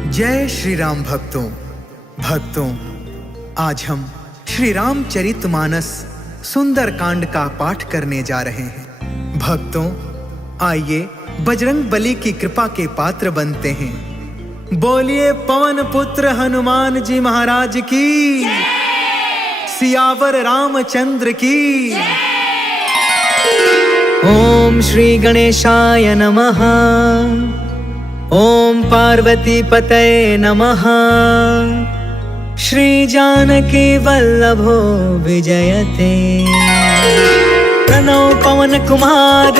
जय श्री राम भक्तों, आज हम श्री रामचरितमानस सुंदर कांड का पाठ करने जा रहे हैं। भक्तों, आइए बजरंग बली की कृपा के पात्र बनते हैं। बोलिए पवन पुत्र हनुमान जी महाराज की, सियावर रामचंद्र की। ओम श्री गणेशाय नमः। ओम पार्वती पतये नमः। श्री जानकी वल्लभो विजयते। प्रणव पवन कुमार,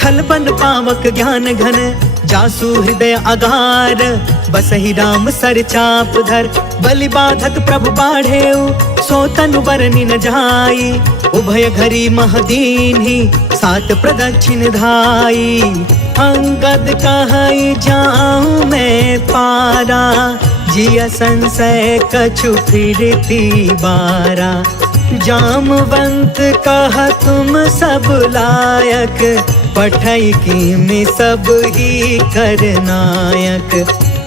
खलबन पावक ज्ञान घन, जासु हृदय अगार, बसहि राम सर चाप धर। बलि बाधक प्रभु बाढ़ेउ, सो तनु बरनि न जाई। उभय घरी महदीन्हि, सात प्रदक्षिण धाई। अंगद कहई जाऊं मैं पारा, जिया संशय कछु फिरती बारा। जामवंत कहा तुम सब लायक, पठई की में सब ही करनायक।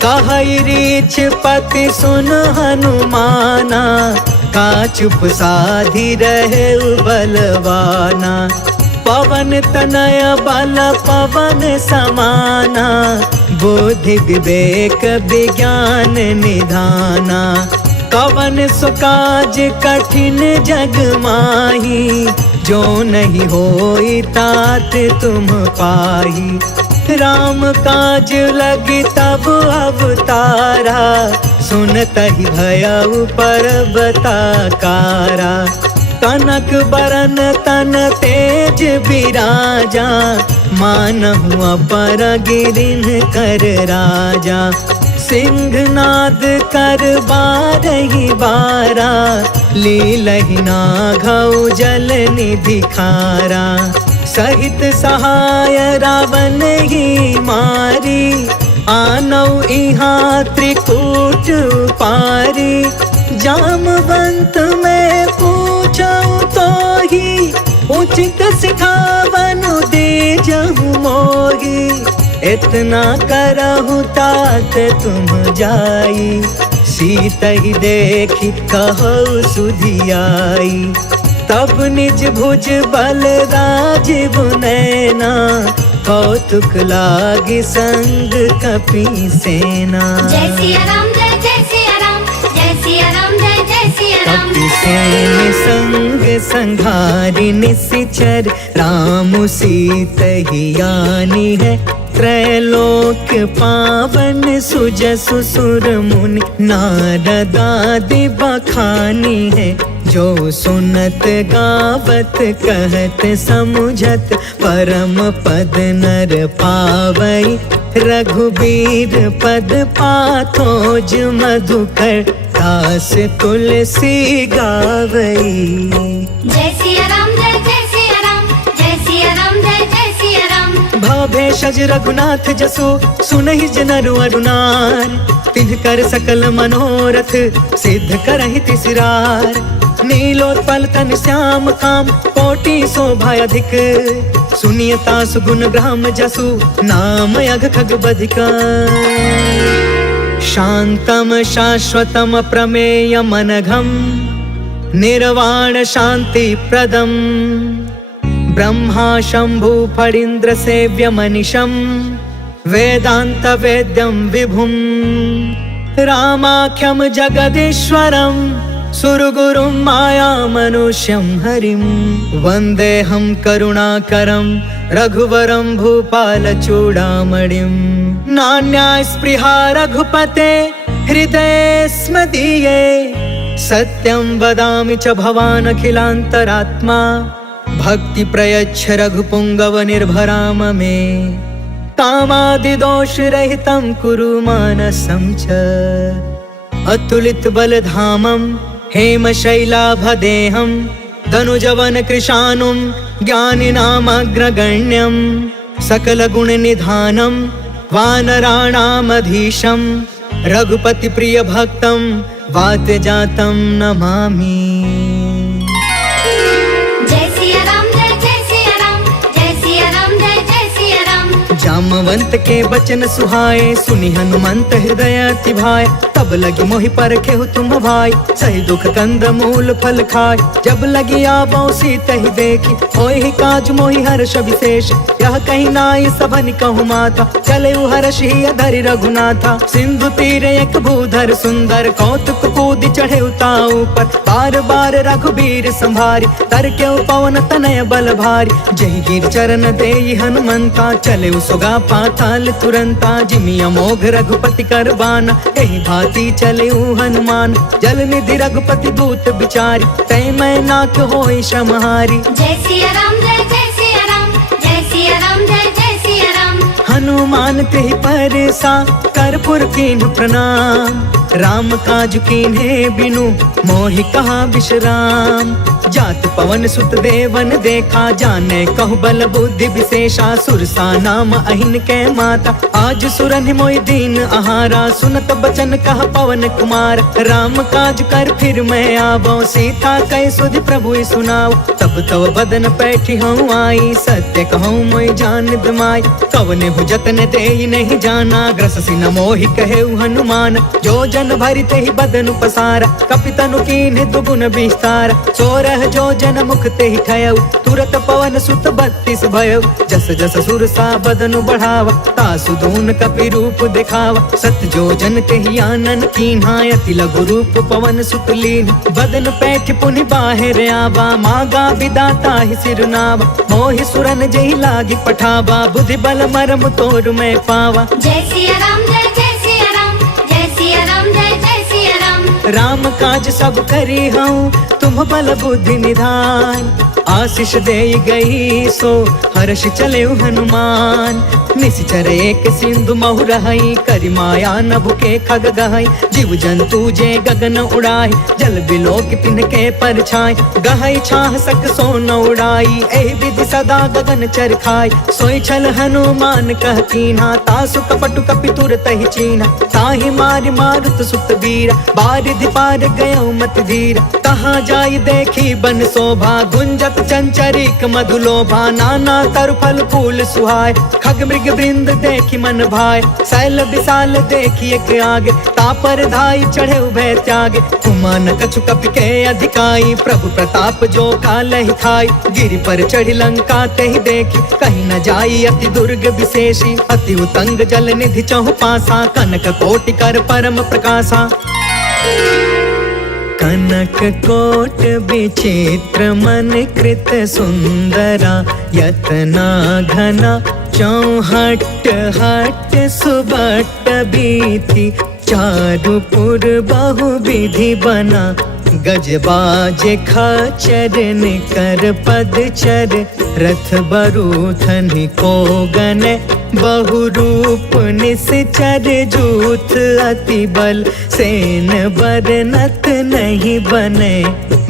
कहई रीछ पति सुन हनुमाना, का चुप साधी रहे बलवाना। पवन तनय बल पवन समाना, बुद्धि विवेक विज्ञान निधाना। कवन सुकाज कठिन जग माही, जो नहीं होई तात तुम पाही। राम काज लगी तब अवतारा, सुनतहि भयउ पर्वताकारा। कनक बरन तन तेज बिराजा, मानहु अपर गिरिन कर राजा। सिंहनाद कर बारहि बारा, लीलहि नाघउ जल निधि खारा। सहित सहाय रावण ही मारी, आनौ इहाँ त्रिकूट पारी। जामवंत में पूछऊं तो ही, उचित सिखावनु दे जहु मोही। इतना करहु तात तुम जाई, सीत ही देखी कहु सुधियाई। तब निज भुज बल राजीव नैना, कौतुक लागी संग कपि सेना। जय सिया राम, जय जय सिया राम, जय सिया राम, जय जय सिया राम। कपि सेन संग संघारि निशिचर, राम सीत ही आनी है। त्रैलोक पावन सुजसु सुर मुनि, नारद आदि बखानी है। जो सुनत गावत कहत समुझत, परम पद नर पावई। रघुबीर पद पाथोज मधुकर, दास तुलसी गावई। जय सिया राम, जय जय सिया राम, जय सिया राम, जय जय सिया राम। भवेशज रघुनाथ जसु, सुनहि जनरु अरुनार। तिनकर सकल मनोरथ, सिद्ध करहि तिसरार। नीलोत्पल तन श्याम काम, कोटि शोभा अधिक। सुनियता सुगुण ग्राम जसु, नाम अघ खग बधिका। शांतम शाश्वतम प्रमेय मनघम, निर्वाण शांति प्रदम। ब्रह्मा शंभु फणीन्द्र सेव्य मनिषम, वेदांत वेद्यम विभुम। रामाख्यम जगदीश्वरम, सुरगुरुम माया मनुष्यम हरिम। वंदेहम करुणाकरम, रघुवरम भूपाल चूड़ामणिम। नान्या स्पृहा रघुपते, हृदये स्म दीये। सत्यं वदामि च भवान् अखिलान्तरात्मा, भक्ति प्रयच्छ रघुपुंगव निर्भराम मे। कामादि दोष रहितं कुरु मानसं च, अतुलित बलधामं हेम शैलाभदेहं। धनुजवन कृशानुं ज्ञानिनामग्रगण्यं, सकल गुण निधानं वानराणामधीशं। रघुपति प्रिय भक्तं वातजातं नमामि। जय सिया राम, जय जय सिया राम, जय सिया राम, जय जय सिया राम। जामवंत के बचन सुहाए, सुनि हनुमंत हृदय अति भाए। तब लगी मोहि परखे तुम भाई, सही दुख कंद मूल फल खाए। जब लगी आवो सीता ही देखी, होय ही काज मोहि हर्ष विशेष। यह कहीं नाई सबन कहु माता, चले हर्ष ही धरि रघुनाथा। सिंधु तीरे एक भूधर सुंदर, कौतुक कूद चढ़े उताऊ पर। बार बार रघुबीर संभारी, तर के पवन तनय बल भारी। जय गिर चरण देई हनुमंता, चले सुगा पाताल तुरंता। जिमि अमोघ रघुपति कर बाना, एहि भांति चले हनुमान। जल निधि रघुपति दूत बिचारी, तै मैं नाक होई समहारी। जय सिया राम जय जय सिया राम, जय सिया राम जय जय सिया राम। हनुमान तेहि परसा, कर्पूर कीन्ह प्रणाम। राम काज कीन्हे बिनु, मोहि कहा विश्राम। जात पवन सुत देवन देखा, जाने कहु बल बुद्धि विशेषा। सुरसा नाम अहिन के माता, आज सुरन मोहि दीन आहारा। सुनत बचन कह पवन कुमार, राम काज कर फिर मैं आवो। सीता कै सुधि प्रभु सुनाओ, तब तव बदन पैठी हूँ आई। सत्य कहूँ मोहि जान दमाई, कवने हु जतन देई नहीं जाना। ग्रससि न मोहि कहे हनुमान, जो जन भरि तेहि बदन पसारा। कपितनु कीन्ह दुगुन विस्तार, सोरह जो जन मुख तेहि ठयउ। तुरत पवन सुत 32 भयउ, जस जस सुरसा बदनु बढ़ावा। तासु दून कपि रूप दिखावा, सत जो जन तेहि आनन कीन्हा। अति लघु रूप पवन सुत लीन, बदन पैठ पुनि बाहिर आवा। मागा विदाता ही सिरनावा, मोहि सुरन जेहि लागी पठावा। बुद्धि बल मरम तोर मैं पावा। जय सिया राम जय जय सिया राम, जय सिया राम जय जय सिया राम। राम काज सब करी हूँ, तुम बल बुद्धि निधान। आशीष दे गई सो, हर्ष चले हनुमान। निश्चर एक सिंधु महु रहई, करि माया नभ के खग गहई। जीव जंतु जे गगन उड़ाई, जल बिलोक तिनके परछाई। गहई छाह सक सोन उड़ाई, एहि विधि सदा गगन चर खाई। सोई छल हनुमान कह कीन्हा, तासु कपटु कपि तुरत ही चीन्हा। ताहि मारि मारुत सुत वीरा, बारिधि पार गयो मत धीरा। तहाँ जाई देखी बन शोभा, गुंजत चंचरिक मधुलोभा। नाना तरु फल फूल सुहाय, खग मृग वृंद देखी मन भाय। शैल विशाल देखी एक आगे, तापर धाई चढ़े उभय त्यागे। उमान कछु कपि के अधिकाई, प्रभु प्रताप जो कालहि खाई। गिरि पर चढ़ी लंका तेहि देखी, कहीं न जाई अति दुर्ग विशेषी। अति उतंग जल निधि चहु पासा, कनक कोटि कर परम प्रकाशा। कनक कोट विचित्र मन कृत सुंदरा। यतना घना चौहट हट सुबट बीती। चारु पुर बहु विधि बना, गजबाज खचर निकर पदचर। रथ बरूथन को गन, बहु रूप निश्चर। जूथ अति बल, सेन बरनत नहीं बने।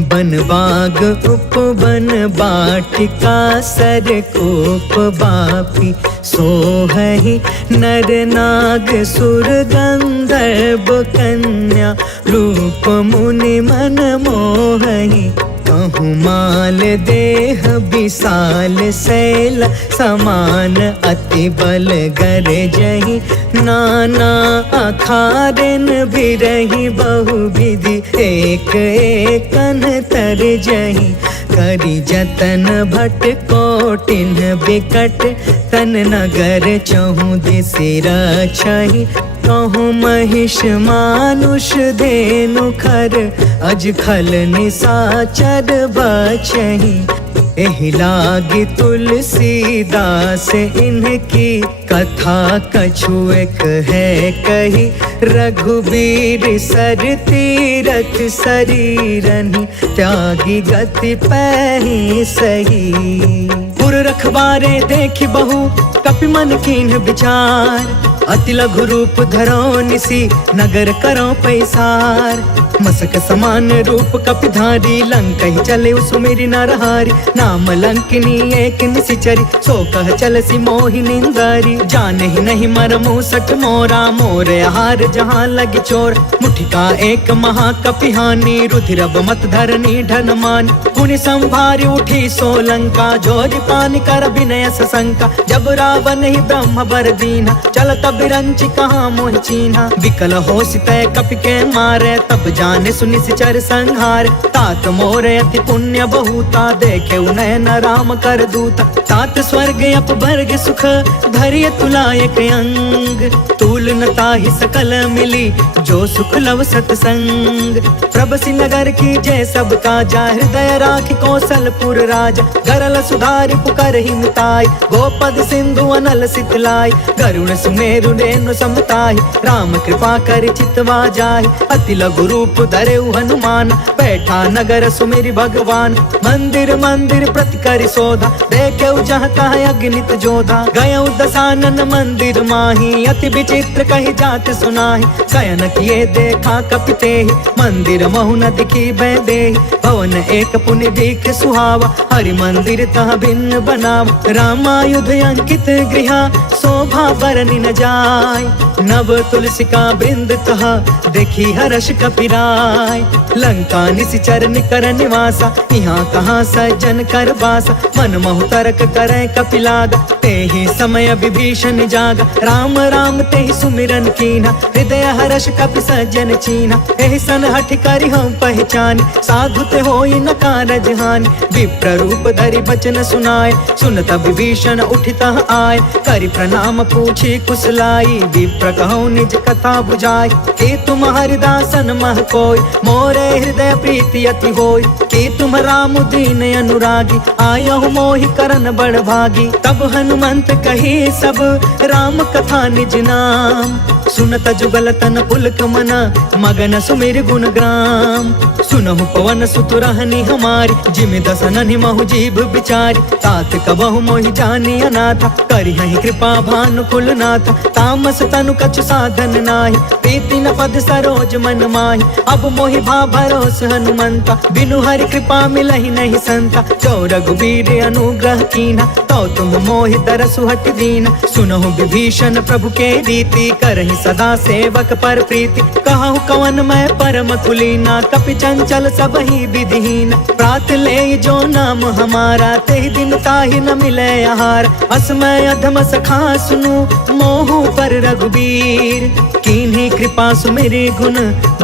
बन बाग उपवन बाटिका, सर कोप बापी। सोहहि नर नाग सुर गंधर्व कन्या। रूप मुनि मन मोहहि, कहूँ माल देह विशाल। शैल समान अति बल गरजहि, नाना अखारन बिरहि। बहु विधि एक एकन तरजहि। करि जतन भट कोटिन बिकट, तन नगर चहु दिसि रक्षहि। कहूँ महिष मानुष धेनु खर, अज खल निसाचर बचहि। एहि लागी तुलसीदास इनकी, कथा कछु एक है कही। रघुबीर सर तीरथ शरीरनि, त्यागी गति पैहि सही। पुर रखवारे देखी बहु, कपि मन कीन्ह विचार। अति लघु रूप धरो निसी, नगर करो पैसार। मसक समान रूप कपिधारी, लंकहि चले सुमिरि नरहारी। नाम लंकिनी एक निशिचरी, सो कह चलसी मोहि निंदारी। जानहि नहीं मरमु सठ मोरा, मोर आहार जहाँ लगी चोर। मुठिका एक महाकपिहानी, रुधिरब मत धरनी ढन मानी। पुनि संभारी उठी सो लंका, जोरि पानि कर विनय सशंका। जब रावण ही ब्रह्म बर दीना, चलत बिरंची कहाँ मोहि चीन्हा। विकल हो सितय कपि के मारे, तब जाने सुनि सिचर संहार। तात मोरे अति पुण्य बहुता, देखे नयन राम कर दूता। तात स्वर्ग अपवर्ग सुख, धरिय तुलायक अंग। तूल न ताहि सकल मिली, जो सुख लव सतसंग। प्रभसि नगर की जय सब काजा, हृदय राखि कौशलपुर राजा। गरल सुधारि पुकर ही मिताई, गोपद सिंधु अनल सितलाई। गरुण सुमेरु रेणु समताहि, राम कृपा कर चितवा जाहि। अति लघु रूप धरेउ हनुमान, बैठा नगर सुमिरि भगवान। मंदिर मंदिर प्रति करि शोधा, देखेउ जहाँ तहाँ अगणित जोधा। गयउ दसानन मंदिर माही, अति विचित्र कही जात सुनाहि। शयन किए देखा कपि तेहि, मंदिर महु न दिखी भय देहि। भवन एक पुनि दीख सुहावा, हरि मंदिर तह भिन्न बनावा। रामायुध अंकित गृहा, शोभा बरनि न जाय। नव तुलसिका बिंद तह, देखी हर्ष कपिराय। लंका निशिचर निकर निवासा, यहाँ कहाँ सज्जन कर बासा। मन महु तर्क करे कपिलागा, तेहि समय विभीषण जागा। राम राम तेहि सुमिरन कीन्हा, हृदय हर्ष कपि सज्जन चीन्हा। एहि सन हठि करि हम पहचानी, साधु ते होई न कारज हानि। विप्र रूप धरि बचन सुनाय, सुनत विभीषण उठितः आय। करि प्रणाम पूछी कुशलाई, विप्र कहूँ निज कथा बुझाय। कि तुम हरिदासन मह कोय, मोरे हृदय प्रीति अति होय। कि तुम राम दीन अनुरागी, आयहु मोहि करन बड़ भागी। तब हनुमंत कही सब, राम कथा निज नाम। सुनत जुगल तन पुलक मना, मगन सुमिर गुण ग्राम। सुनहु पवन सुत रहनी हमारी, जिमि दसननि महु जीभ बिचारी। तात कबहु मोहि जानी अनाथा, करिहहि कृपा भानु कुलनाथ। तामस तनु कछु साधन नाही, प्रीति न पद सरोज मन माही। अब मोहि भा भरोस हनुमंता, बिनु हरि कृपा मिलहि नहीं संता। जो रघुबीर अनुग्रह कीन्हा, तो तुम मोहि दरसु हट दीना। सुनहु विभीषण प्रभु के रीति, करहि सदा सेवक पर प्रीति। कहु कवन मैं परम कुलीना, कपि चंचल सब ही विधिहीन। प्रात ले जो नाम हमारा, तेहि दिन ताहि न मिले आहार। असमय अधम सखा सुनु, मोहु पर रघुबीर। कीन्ही कृपा सुमिरि गुण,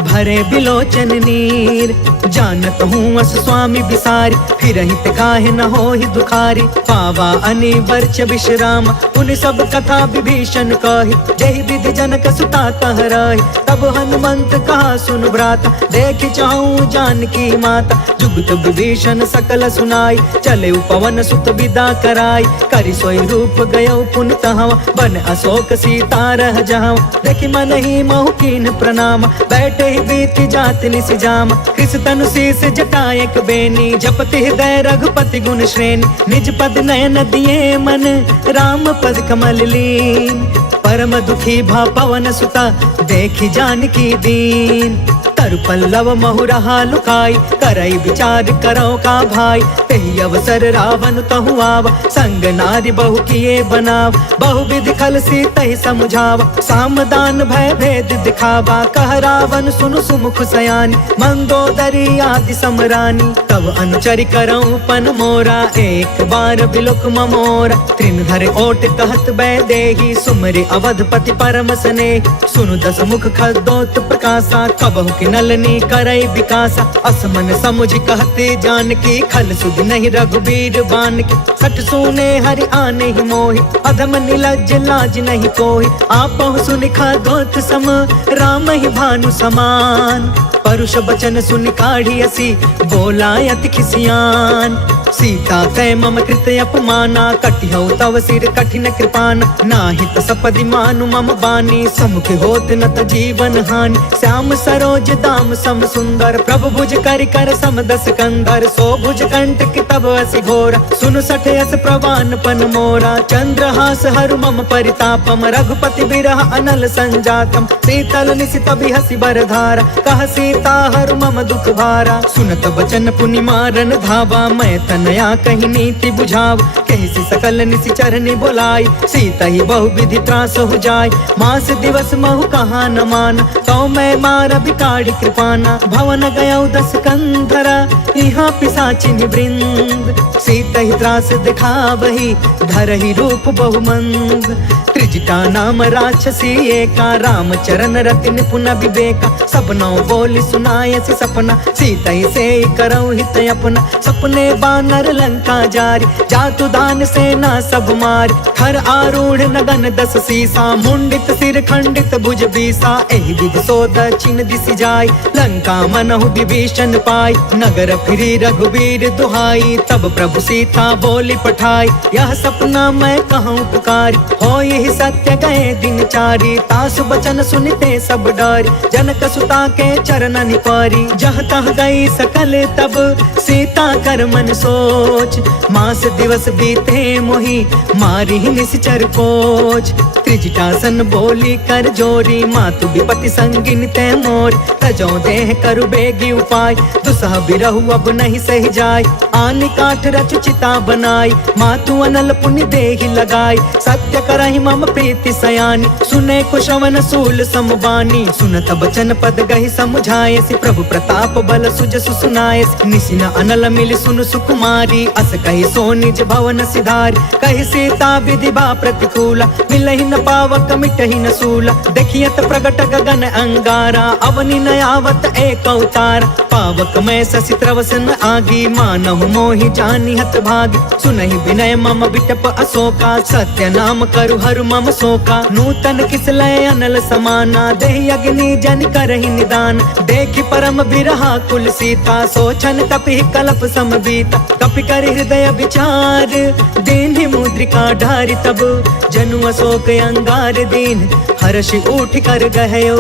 भरे बिलोचन नीर। जानत हूँ अस स्वामी बिसारी, फिरहि ते काहे न होहि दुखारी। पावा अनि बर्च विश्राम, उन सब कथा विभीषण कही। जहि विधि जनक सुता तह रही, तब हनुमंत कहा सुन भ्राता। देख चाहूँ जानकी माता, जुगत विभीषण सकल सुनाई। चले पवन सुत विदा कराई, करि सोई रूप गयो पुन तहवा। बन अशोक सीता रह जहाँ, देखि मन ही महु कीन्ह प्रणाम। बैठे ही बीत जात निसि जाम, कृष तनु शीस जटायक बेनी। जपति हृदय रघुपति गुण श्रेणी, निज पद नयन दिए मन, राम पद कमल लीन। परम दुखी भा पवन सुता, देखि जानकी दीन। तरु पल्लव महु रहा लुकाई, करई विचार करो का भाई। तेहि अवसर रावण तहु आवा, संग नारी बहु किए बनाव। बहु विधि खल सी तहि समुझावा, सामदान भय भेद दिखावा। कह रावण सुनु सुमुख सयानी, मंदोदरी आदि समरानी। तब अनुचरि करऊं पन मोरा, एक बार बिलुक ममोरा। त्रिन धर ओट कहत बै देही, सुमरि अवधपति परम स्नेही। सुनु दस मुख खदोत प्रकाशा, कबहु कि नलनी करई विकासा। असमन समुझ कहते जानकी, खल सुध नहीं रघुबीर बानकी। सठ सुने हरि आने ही मोहि, अधम निलज्ज लाज नहीं कोहि। आपहु सुनि खदोत सम, राम ही भानु समान। परुष बचन सुनि काढ़ी असी, बोला अति खिसियान। सीता कै मम कृत अपमाना, कटिहउ तव सिर कठिन कृपान। नाहित सपदि मानु मम बानी, समुख होत न त जीवन हानि। श्याम सरोज दाम सम सुंदर, प्रभु भुज करि कर सम दस कंधर। सो भुज कंटक तब असि घोरा, सुनु सठ यस प्रवान पन मोरा। चंद्रहास हरु मम परितापम, रघुपति बिरह अनल संजातम। शीतल निशित बिहसि बरधारा, कह सीता हरु मम दुख भारा। सुनत बचन पुनि मारन धावा, मैं तनया कही नीति बुझाव। कहिसि सकल निशिचरनि बोलाई, सीता ही बहु विधि त्रास हो जाय। मास दिवस महु कहा न मान, तो मैं मार बिकाढ़ी पाहि कृपाना भवन गयौ 10 कंधरा यहाँ पिशाचिनि वृंद सीता ही त्रास दिखावही धरहि रूप बहुमंद त्रिजटा नाम राक्षसी एका राम चरण रति निपुण विवेका सपनों बोली सुनायसी सपना सीता ही से करौ हित अपना सपने बानर लंका जारी जातु दान सेना सब मारी हर आरूढ़ नगन 10 सीसा मुंडित सिर खंडित भुज बीसा एहि विधि सो दक्षिण दिशि जाय लंका मनहु विभीषण पाई नगर फिरी रघुवीर दुहाई तब प्रभु सीता बोली पठाई यह सपना मैं कहूँ पुकारी हो यही सत्य गए दिन चारी तासु बचन सुनते सब डरी जनक सुता के चरण निपारी जह तह गई सकल तब सीता कर मन सोच मास दिवस बीते मोहि मारी निश्चर कोच त्रिजटासन बोली कर जोरी मातु विपति संगिन ते मोर तजो देह करु बेगी उपाय दुसह बिरहु अब नहीं सही जाय आन काठ रचुचिता बनाई मातु अनल पुण्य देहि लगाई सत्य करहि मम प्रीति सयानी सुने कुशवन सूल समबानी सुनत बचन पद गहि समुझाए सि प्रभु प्रताप बल सुज सुनाए निसिन अनल मिल सुन सुकुमारी अस कहि सो निज भवन सिधारी कहि सीता विधि बा प्रतिकूला मिलहि न पावक मिटहि न सूला देखियत प्रगट गगन अंगारा अवनि न आवत एक अवतार पावक मैं ससि त्रवसन आगी मानहु मोहि जानि हत भागी सुनहि विनय मम विटप अशोका सत्य नाम करु हरु मम शोका नूतन किसलय अनल समाना देहि अग्नि जन करहि निदान देखि परम बिरहा कुल सीता सोचन कपि कलप सम बीता कपि कर हृदय विचार दीन्हि मुद्रिका ढारि तब जनु अशोक अंगार दीन हर्ष उठ कर गहयो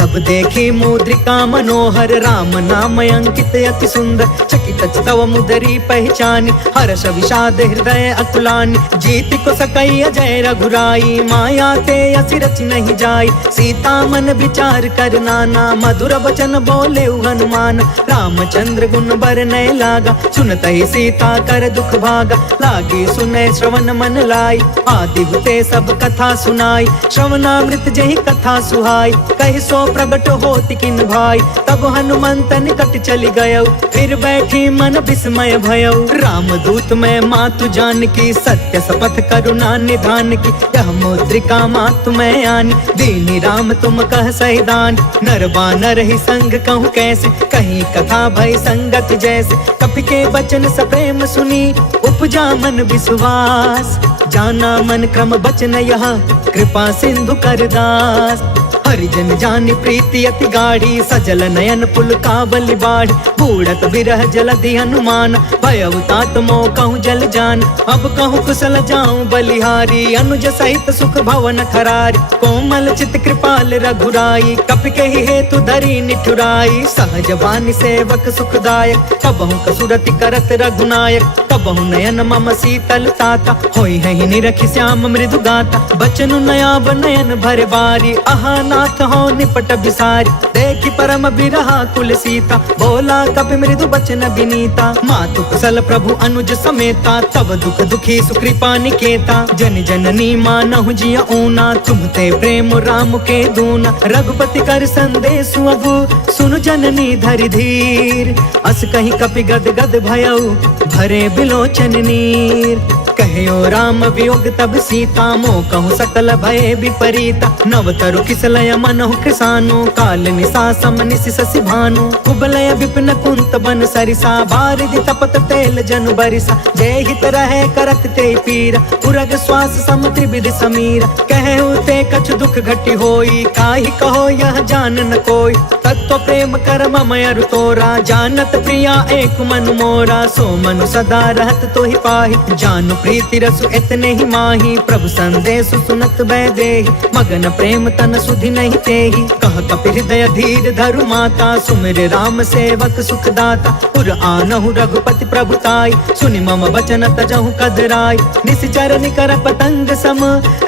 तब देखी मुद्रिका मनोहर राम नाम अंकित अति सुंदर चकित तव मुदरी पहचानी हर्ष विषाद हृदय अकुलानी जीति को सकई अजय रघुराई माया ते असि रच नहीं जाई सीता मन विचार कर नाना मधुर वचन बोले हनुमान रामचंद्र गुण बरनय लागा सुनत ही सीता कर दुख भागा लागी सुने श्रवण मन लाई आदि हुते सब कथा सुनाई श्रवणामृत जही कथा सुहाई कहि सो प्रगट होति किन भाई तब हनुमंत निकट चली गयो फिर बैठी मन विस्मय भयो रामदूत मैं मातु जान की सत्य शपथ करुणा निधान की यह मुद्रिका मातु मैं आनी दीनी राम तुम कह सहिदान नर बानर ही संग कहूँ कैसे कहीं कथा भय संगत जैसे कपि के बचन सप्रेम सुनी उपजा मन विश्वास जाना मन क्रम बचन यह कृपा सिंधु करदास हरिजन जानी प्रीति अति गाढ़ी सजल नयन पुल काबली बाढ़ बूढ़त बिरह जलधि हनुमान भयउतात मोह कहूँ जल जान अब कहूँ कुशल जाऊं बलिहारी अनुज सहित सुख भवन खरारी कोमल चित कृपाल रघुराई कपि के हेतु धरी निठुराई सहज वाणी सेवक सुखदायक कबहु कसुरति करत रघुनायक कबहु नयन मम शीतल ताता होई है निरखि श्याम मृदु गाता बचनु नयाब नयन भर बारी आहा नाथ हो निपट बिसारी देखि परम बिरहा कुल सीता बोला कपि मृदु बचन विनीता मातु कुशल प्रभु अनुज समेता तब दुख दुखी सुकृपा निकेता जन जननी मानहु जिया ऊना तुम ते प्रेम राम के दूना रघुपति कर संदेश अबु सुनु जननी धरि धीर अस कहीं कपि गद गद भयउ भरे बिलोचन नीर कहो राम वियोग तब सीता मोह कहूँ सकल भय विपरीता नवतरु किसलय मनहु कृसानु काल निशा सम निशि शशि भानु कुबलय विपिन कुंत बन सरिसा बारिधि तपत तेल जनु बरिसा जय हित रहे करत ते पीरा उरग श्वास सम त्रिविधि समीरा कहु ते कछु दुख घटी होई काहि कहो यह जान न कोई तत्व प्रेम कर ममयरु तोरा जानत प्रिया एक मनु मोरा सो मनु सदा रहत तो ही पाहि जानु प्रीति रसु इतने ही माही प्रभु संदेश सुनत बैदेहि मगन प्रेम तन सुधि नहीं तेहि कह कपि हृदय धीर धरु माता सुमिर राम सेवक सुखदाता पुर आनहु रघुपति प्रभुताई सुनि मम वचन तजहु कदराई निश्चर निकर पतंग सम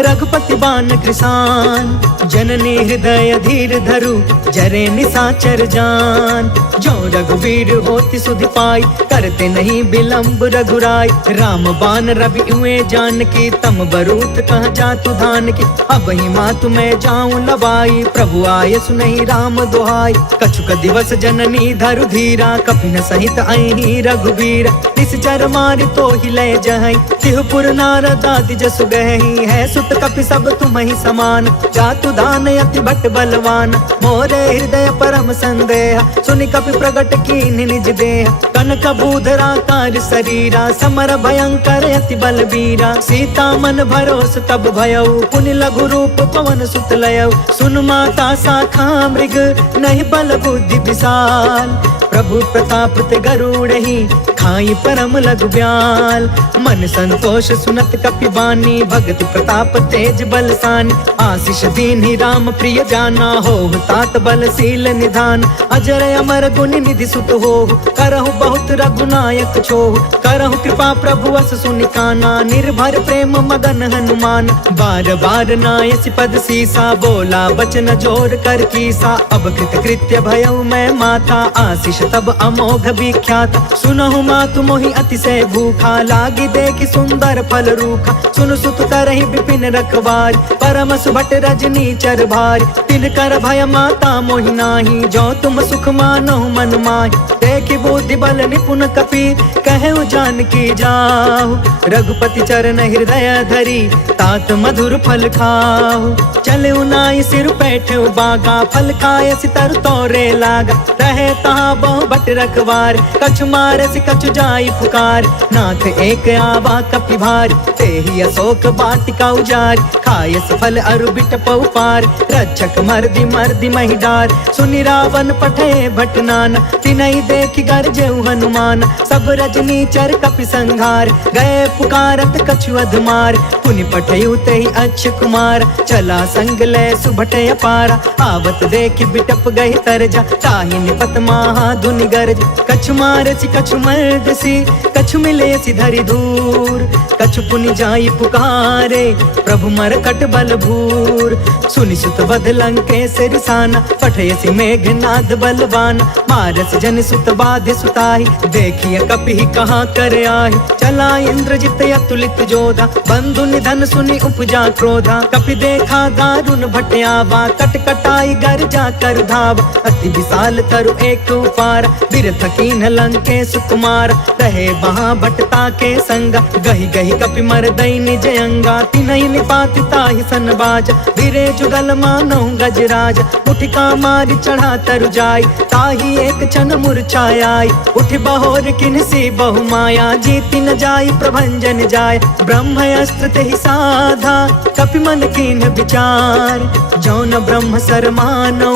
रघुपति बान कृसान जननी हृदय धीर धरु जरे निस निशाचर जान। जो रघुवीर होती सुधि पाई, करते नहीं विलंब रघुराई। राम बान रवि हुए जान की, तम बरूत कह जातु धान की। अब ही मातु मैं जाऊं लवाई, प्रभु आय सुनहि राम दुहाई। कछुक दिवस जननी धरु धीरा, कपिन सहित अहि रघुवीर। निश्चर मारि तो ही लय जहई, तिहुपुर नारद आदि जसु गहई। है सुत कपि सब तुम ही समान, जातु दान अति भट बलवान। मोरे हृदय परम संदेह, सुनि कपि प्रगट कीन निज देह। कनक बूधराकार शरीरा, समर भयंकर अति बलबीरा। सीता मन भरोस तब भयउ, पुनि लघु रूप पवन सुत लयउ। सुन माता शाखा मृग, नहीं बल बुद्धि विशाल। प्रभु प्रताप ते गरुड़हि, खाई परम लघु ब्याल। मन संतोष सुनत कपि बानी, भगति प्रताप तेज बलसानी। आशीष दीन्हि राम प्रिय जाना, होहु तात बलशील निधान। अजर अमर गुण निधि सुत होहु, करहु बहुत रघुनायक छोहु। करहु कृपा प्रभु अस सुनि काना, निर्भर प्रेम मदन हनुमान। बार बार नायसि पद सीसा, बोला बचन जोर कर कीसा। अब कृत कृत्य भयउ मैं माता, आशीष तब अमोघ विख्यात। सुनहु मातु मोहि अतिशय भूखा, लागी देखि सुंदर फल रूखा। सुन सुत करहि विपिन रखवार, परम सुभट रजनी चर भार। तिन कर भय माता मोहि नाही, जो तुम सुख मानहु मन माहि। देखि बुद्धि बल निपुण कपि, कहु जानकी जाहु। रघुपति चरण हृदय धरी, तात मधुर फल खाहु। चलउ नाई सिर बैठउ बागा, फल खायसि तरु तोरे लागा। रहे तहाँ बहु भट रखवार, कछु मारसि कछु जाई पुकार। नाथ एक आवा कपि भार, तेहि अशोक वाटिका उजारि। खायसि फल अरु बिटपउ पार, रक्षक मर्दि मर्दि महि डार। सुनि रावण पठे भट नाना, तिनहि देखि गरजेउ हनुमान। सब रजनी चर कपि संघार, गए पुकारत कछु अधमार। पुनि पठेउ तेहि अक्ष कुमार, चला संग लय सुभट अपारा। आवत देखि बिटप गहि तरजा, ताहि निपत महा धुनि गरज। कछु मारसि कछु मर्दसि, कछु मिलेसि धरि धूर। कछु पुनि जाई पुकारे, प्रभु मरकट बल भूर। सुनि सुत वध लंकेश रिसाना, पठयसि मेघनाद बलवान। मारस जन सुत बाधि सुताहि, देखिय कपि कहाँ कर आहि। चला इंद्रजित अतुलित जोधा, बंधु निधन सुनि उपजा क्रोधा। कपि देखा दारुण भट आवा, कट कटाई गर जा कर धावा। अति विशाल तरु एक उपार, बिरथ कीन्ह लंकेश कुमार। रहे वहाँ भटता के संगा, गहि गहि कपि मरदई निज अंगा। तिनहि निपाति ताहि सन बाजा, धीरे जुगल मानहु गजराज। उठिका मारि चढ़ा तरु जाई, ताहि एक क्षण मूर्छाई। उठि बहोर किन्हसी बहु माया, जीति न जाई प्रभंजन जाय। ब्रह्म अस्त्र तेहि साधा, कपि मन कीन्ह विचार। जौन ब्रह्म सर मानौ,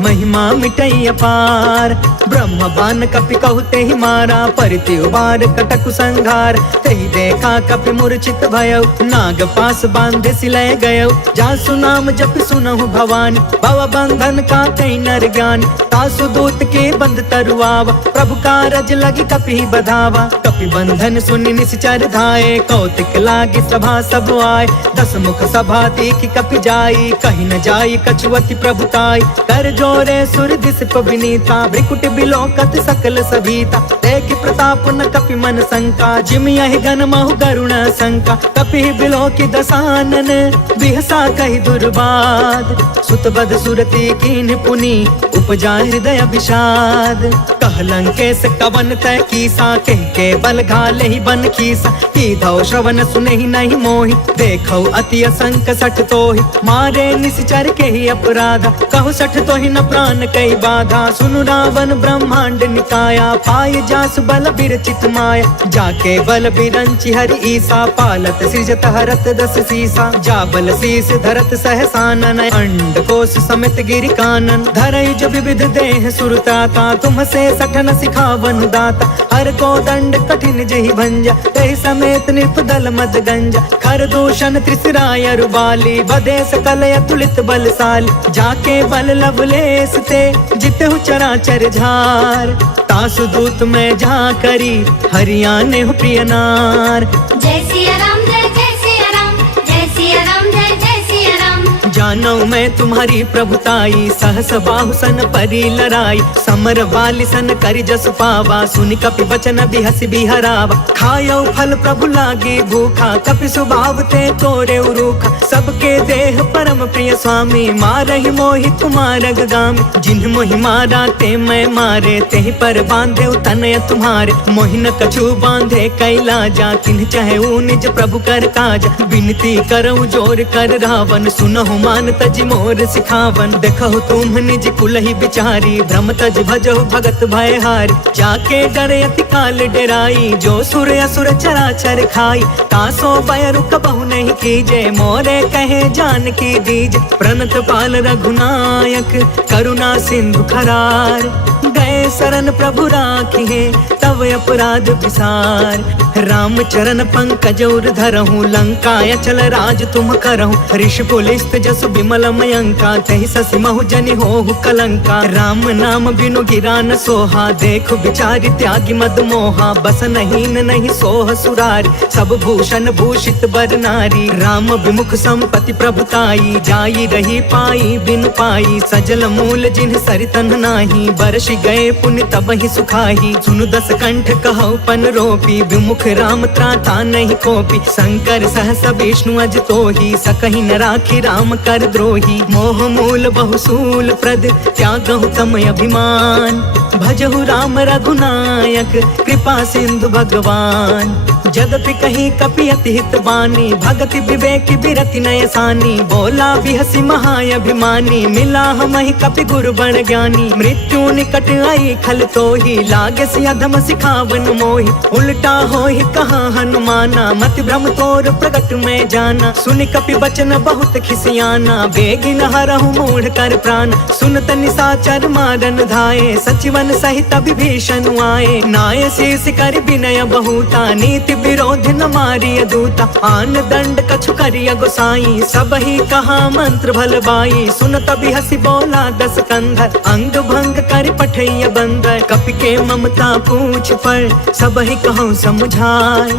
महिमा मिटई अपार। ब्रह्म बान कपि कहु तेहि मारा, परिति उबार कटकु संघार। तेहि देखा कपि मूर्छित भयउ, नाग पास बांधे सिलय गयउ। जासु नाम जपि सुनहु भवानी, भव बंधन काटै नर ज्ञानी। तासु दूत के बंध तरुआवा, प्रभु कारज लगी कपि बधावा। कपि बंधन सुनि निश्चर धाये, कौतिक लागी सभा सब आए। दस मुख सभा देखि कपि जाई, कहि न जाई कछु अति प्रभुताई। कर जोरे सुर दिस विनीता, भ्रिकुट बिलोकत सकल सभीता। देखि प्रताप न कपि मन शंका, जिमि यहि गन महु गरुण शंका। कपि बिलोकि दसानन, बिहसा कहि दुर्बाद। सुतबद सुरति कीन्ह पुनि, उपजा हृदय विषाद। कह लंकेश कवन तय कीसा, कह के बल घाले ही बन खीसा। कीधौ श्रवण सुनहि नहीं मोहि, देखौ अति असंक सठ तोहि। मारे निश्चर के ही अपराधा, कहु सठ तोहि न प्राण कई बाधा। सुनु रावण ब्रह्मांड निकाया, पाय जासु बल बिरचित माया। जाके बल बिरंचि हरि ईसा, पालत सृजत हरत दस सीसा। जा बल शीस धरत सहसानन, अंड कोश समेत गिरि कानन। धरई जो विविध देह सुरताता, तुम से सठन सिखावन दाता। हर को दंड कठिन जहि भंजा, तहि समेत निर्पदल मद गंजा। खर दूषण त्रिसराय रुबाली, बधे सकल अतुलित बलशाली। जाके बल लवलेस ते, जितहु चराचर झार। तासु दूत में जा करी, हरियाणे हो प्रिय नार। जय सिया राम, जय जय सिया राम, जय सिया राम, जय जय सिया राम। जानो मैं तुम्हारी प्रभुताई, सहस बाहु सन परी लराई, समर वाली सन करि जसु पावा, सुनि कपि वचन बिहसि बिहरावा। खायो फल प्रभु लागे भूखा, कपि स्वभाव ते तोरे रूखा, सबके देह परम प्रिय स्वामी, मारहि मोहि कुमारग गामी। जिन्ह मोहि मारा ते मैं मारे, तेहि पर बांधे तनय तुम्हारे, मोहि न कछु बांधे कैलाजा, तिन्ह चाहे निज प्रभु कर काज। विनती करऊँ जोर कर रावण, सुनहु मान तज मोर सिखावन। देखहु तुम निज कुलहि बिचारी, भ्रम तज भजहु भगत भयहारी। जाके डरे अति काल डेराई, जो सुर असुर चराचर खाई। तासो भय रुक बहु नहीं कीजे, मोरे कहे जानकी दीज। प्रणत पाल रघुनायक, करुणा सिंधु खरार, गए शरण प्रभु राखिए, तब अपराध विसार। राम चरण पंकज उर धरहूँ, लंका अचल राज तुम करहूँ। ऋषि पुलिस्त जस विमल मयंका, तहि ससि महु जनि होहु कलंका। राम नाम बिनु गिरा न सोहा, देखु बिचारी त्यागी मद मोहा। बस नहीं सोह सुरारी, सब भूषण भूषित बर नारी। राम विमुख संपत्ति प्रभुताई, जाई रही पाई बिनु पाई। सजल मूल जिन्ह सरितन नाही, बरसि गए पुण्य तब ही सुखाही। सुनु दस कंठ कहु पन रोपी, विमुख राम त्राता नहीं कोपी। शंकर सहस विष्णु अज तोही, सकहि न राखी राम कर द्रोही। मोह मूल बहुसूल प्रद, त्यागहु तम अभिमान। भजहु राम रघुनायक, कृपा सिंधु भगवान। जदपि कहीं कपि अति हित बानी, भगति विवेक बिरति नय सानी। बोला बिहसि महाअभिमानी, मिला हमहि कपि गुरु बड़ ज्ञानी। मृत्यु निकट आई खल तोही, लागे सि अधम सिखावन मोहि। उल्टा होहि कहा हनुमाना, मति भ्रम तोर प्रगट में जाना। सुनि कपि बचन बहुत खिसियाना, बेगिन हरहु मूढ़ कर प्राण। सुनत निशाचर मारन धाये, सचिवन सहित विभीषण आए। नाय शीस कर विनय बहुता, नीति विरोध न मारिय दूता। आन दंड कछु करिय गोसाई, सब ही कहा मंत्र भल बाई। सुनत बिहसि बोला दस कंधर, अंग भंग कर पठैय बंदर। कपि के ममता पूछ पर, सब ही कहूँ समझाय।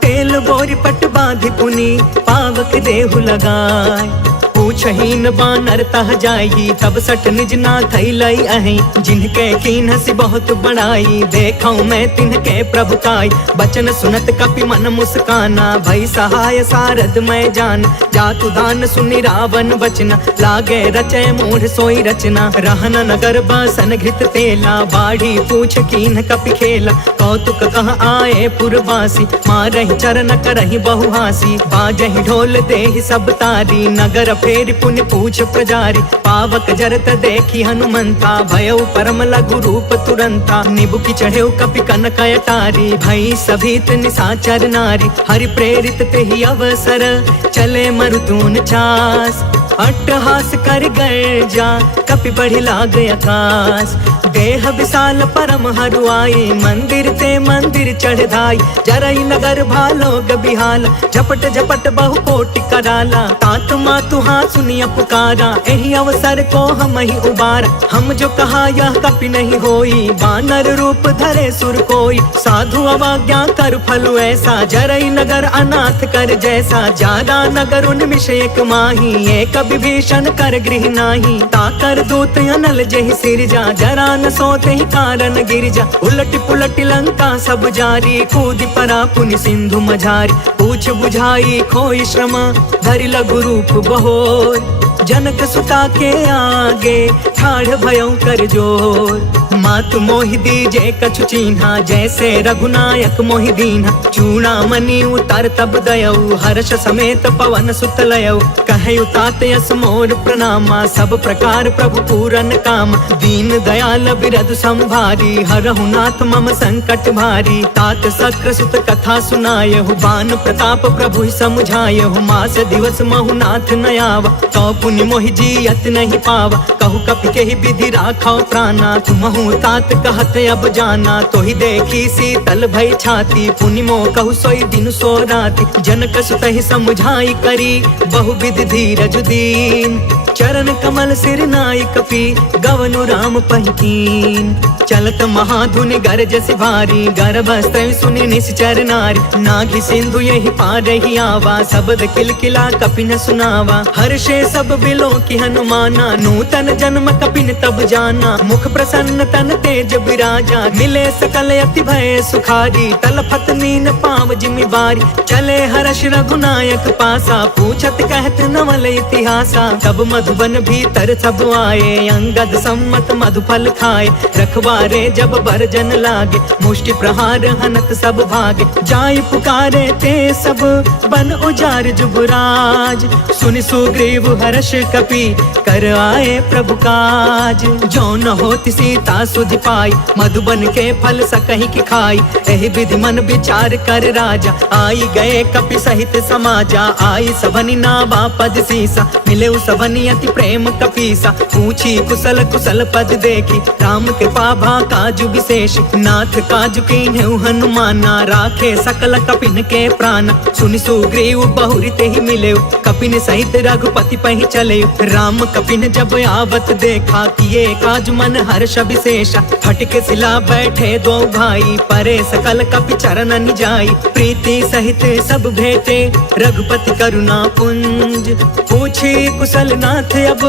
तेल बोरी पट बांधि पुनि, पावक देहु लगाय। पूछहीन बानर तह जाई, तब सट निज नाथ लई अहि। जिनके कीन्हसि बहुत बड़ाई, देखऊँ मैं तिनके प्रभुताई। बचन सुनत कपि मन मुस्काना, भई सहाय सारद मैं जान। जातु दान सुनि रावण बचना, लागे रचय मूढ़ सोई रचना। रहन नगर बसन घृत तेला, बाढ़ी पूछ कीन्ह कपि खेला। कौतुक कह आए पुरवासी, मारहि चरण करहि बहुहासी। बाजहि ढोल देहि सब तारी, नगर फेर पुण्य पूछ प्रजारी। पावक जरत देखी हनुमंता, भयउ परम लघु रूप तुरंता। निबुकि चढ़ेउ कपि कनक अटारी, भई सभीत निशाचर नारी। हरि प्रेरित तेहि अवसर, चले मरुतून चास। अट्टहास कर गर्जा, कपि बढ़ि लाग आकाश। देह विशाल परम हरुआई, मंदिर ते मंदिर चढ़ धाई। जरई नगर भालोग बिहाला, झपट झपट बहु कोटि कराला। तात मातु हाँ सुनिया पुकारा, एहि अवसर को हम ही उबारा। हम जो कहा यह कपि नहीं होई, बानर रूप धरे सुर कोई। साधु अवज्ञा कर फल ऐसा, जरई नगर अनाथ कर जैसा। जादा नगर उन्मिष एक माही, एक विभीषण कर गृह नाही। ताकर दूत अनल जहि सिरजा, जरा न सोते ही कारण गिरजा। उलट पुलट लंका सब जारी, कूदि परा पुनि सिंधु मझारी। पूछ बुझाई खोई श्रम, धरि लघु रूप बहोर। जनक सुता के आगे, ठाढ़ भयउ कर जोर। मातु मोहि दीजे कछु चीन्हा, जैसे रघुनायक मोहि दीन्हा। चूड़ामणि उतर तब दयऊ, हर्ष समेत पवन सुत लयऊ। कहयु तात यस मोर प्रणामा, सब प्रकार प्रभु पूरन काम। दीन दयाल बिरधु संभारी, हरहु नाथ मम संकट भारी। तात सक्र सुत कथा सुनायहु, बान प्रताप प्रभु समुझायहु। मास दिवस महु नाथ न आवा, तो पुनि मोहि जियत नहीं पावा। कहु कपि केहि विधि राखौ प्राणा, तुमहु कहूँ तात कहत अब जाना, तो ही देखी शीतल भई छाती। पुनि मोह कहु सोई दिन सो राति, जनक सुत ही समझाई करी, बहुविध धीरज दीन। चरण कमल सिर नाई कपि, गवनु राम पहिकीन। चलत महाधुनि गरज भारी, गर्भस्त्र सुनि निश्चर नारी। नाघि सिंधु यही पार ही आवा, शब्द किलकिला कपिन सुनावा। हर्षे सब बिलो की हनुमाना, नूतन जन्म कपिन तब जाना। मुख प्रसन्न तन तेज विराजा, मिले सकल अति भय सुखारी। तलफत नीन पाव जिमि बारी, चले हर्ष रघुनायक पासा। पूछत कहत नवल इतिहासा, तब मधुबन भीतर सब आए। अंगद सम्मत मधुफल खाए, रखवारे जब बरजन लागे। मुष्टि प्रहार हनत सब भागे, जाय पुकारे ते सब बन उजार जुबराज। सुनि सुग्रीव हर्ष कपि, कर आए प्रभु काज। जो न होति सीता सुधि पाई, मधुबन के फल सकहि की खाई। एहि विधि मन विचार कर राजा, आई गए कपि सहित समाजा। आई सबनि नावा पद सीसा, मिले सबनि अति प्रेम कपीसा। पूछी कुशल कुशल पद देखी, राम के पाभा काजु विशेष। नाथ काजु कीन्हु हनुमाना, राखे सकल कपिन के प्राण। सुनि सुग्रीव बहुरी ते ही मिले, कपिन सहित रघुपति पहि चले। राम कपिन जब आवत देखा, किए काज मन हर्ष विशेषा। फटके सिला बैठे दो भाई, परे सकल कपि चरण जाई। प्रीति सहित सब भेटे, रघुपति करुणा पुंज। पूछी कुशल नाथ अब,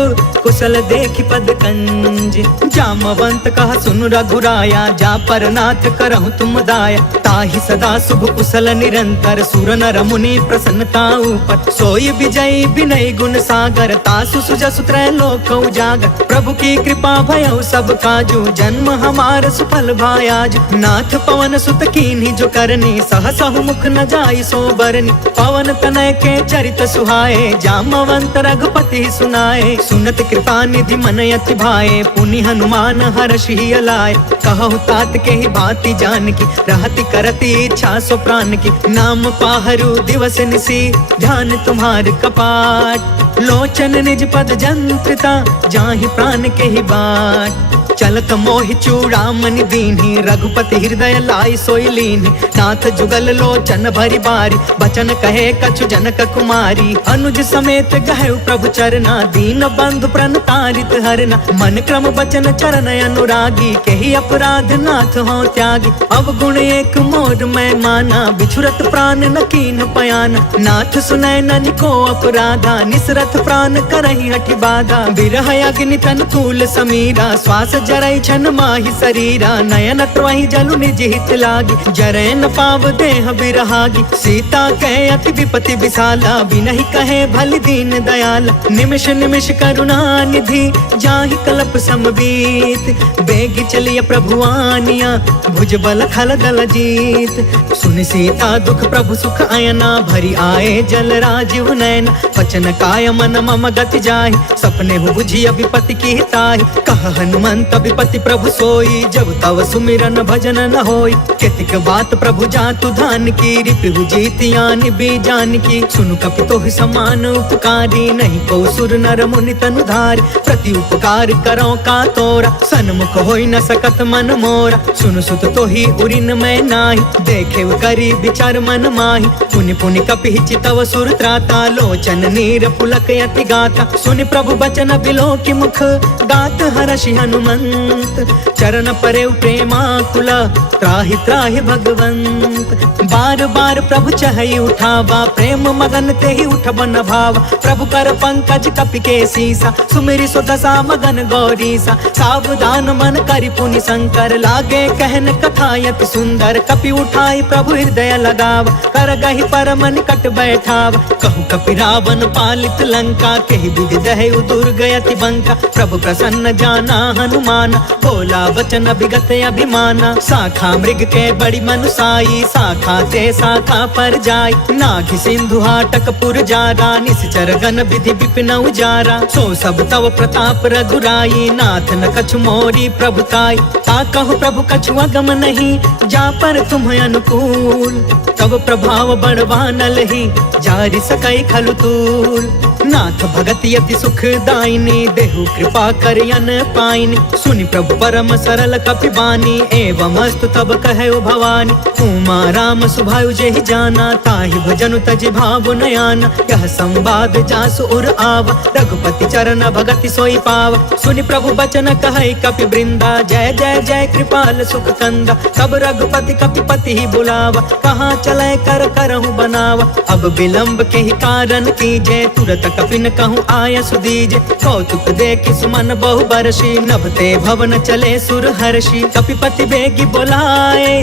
कुशल देखि पद कंज। जामवंत कह सुन रघुराया, जा पर नाथ करहु तुम दाया। ताहि सदा शुभ कुशल निरंतर, सुर नर मुनि प्रसन्नता ऊपर। सोई विजयी विनय गुण सागर, तासु सुजसु त्रैलोक उजागर। प्रभु की कृपा भयउ सब काजू, जन्म हमार सुफल भायाज। नाथ पवन सुत कीन्ही जो करनी, सहसहु मुख न जाई सो बरनी। पवन तनय के चरित सुहाए, जामवंत रघुपति सुनाए। सुनत कृपा निधि मन अति भाए, पुनि हनुमान हर्ष ही अलाय। कहु तात के ही बाती जान की, रहति करती इच्छा सो प्राण की। नाम पाहरु दिवस निसी, ध्यान तुम्हार कपाट। लोचन निज पद जंत्रिता, जाहि प्राण के ही बाट। चलत मोहि चूड़ामणि दीन्ही, रघुपति हृदय लाई सोई लीन्ही। नाथ जुगल लोचन भरी बारी, बचन कहे कछु जनक कुमारी। अनुज समेत गहु प्रभु चरना, दीन बंधु प्रणतारित हरना। मन क्रम बचन चरण अनुरागी, केहि अपराध नाथ हो त्यागी। अवगुण एक मोर मैं माना, बिछुरत प्राण न कीन पयाना। नाथ सुनय ननि को अपराधा, निसरत प्राण करहि हठि बाधा। बिरह अग्नि तन तूल समीरा, श्वास जरई छन माहि शरीरा। नयन त्रहि जलु निज हित लागी, जरै न पाव देह बिरहागी। सीता कहे अति विपति विशाला, बिनहि कहे भलि दीन दयाला। निमिष निमिष करुणा निधि, जाहि कल्प समबीत। बेगी चलिय प्रभु आनिया, भुज बल खल दल जीत। सुनि सीता दुख प्रभु सुख अयना, भरी आए जल राजीव नयन। वचन काय मन मम गति जाहि, सपने हु बुझिय विपति की ताहि। कह हनुमंत विपति प्रभु सोई, जब तव सुमिरन भजन न होई। केतिक बात प्रभु जातु धान की, रिपु जीतियानि बीजान की। सुनु कपि तोहि समान उपकारी, नहीं को सुर नर मुनि तनु धारी। प्रति उपकार करो का तोरा, सन्मुख होई न सकत मन मोरा। सुनु सुत तोहि उरिन मैं नाही, देखे करी विचार मन माही। पुनि पुनि कपि चितव सुर त्राता, लोचन नीर पुलक यति गाता। सुनि प्रभु बचन बिलो की मुख, गात हर्षि हनुमंत। चरण परे प्रेमाकुला, त्राहि त्राहि भगवंत। बार बार प्रभु चहई उठावा, प्रेम मगन ते ही उठब न भावा। प्रभु कर पंकज कपि के सीसा, सुमिरि सो दशा मगन गौरीसा। सावधान मन करि पुनि शंकर, लागे कहन कथा यति सुंदर। कपि उठाई प्रभु हृदय लगावा, कर गहि परम निकट बैठावा। कहु कपि रावण पालित लंका, केहि विधि दहु दुर्ग यति बंका। प्रभु प्रसन्न जाना हनुमाना, बोला वचन विगत अभिमाना। शाखा मृग के बड़ी मनुसाई, शाखा ते शाखा पर जाई। नाघि सिंधु हाटक पुर जारा, निश्चर गण विधि विपिन उजारा। सो सब तव प्रताप रघुराई, नाथ न कछु मोरी प्रभुताई। ता कहु प्रभु कछु अगम नहीं, जा पर तुम अनुकूल। तब प्रभाव बड़वानल ही, जारि सकई खलु तूल। नाथ भगति अति सुखदायिनी देहु कृपा कर अन पाइनी सुनि प्रभु परम सरल कपि बानी एवं अस्तु तब कहु भवानी उमा राम सुभायु जेहि जाना ताहि भजनु तजि भाव नयाना यह संवाद जासु उर आवा रघुपति चरण भगति सोई पावा सुनि प्रभु बचन कहै कपि वृंदा जय जय जय कृपाल सुख कंदा तब रघुपति कपिपति ही बुलावा कहाँ चले कर करहु बनावा अब विलंब के ही कारण कीजे तुरत कपिन कहूँ आय सुदीजे कौतुक देखि सुमन बहु बरसी नभते भवन चले सुर हर्षि कपिपति बेगी बोलाए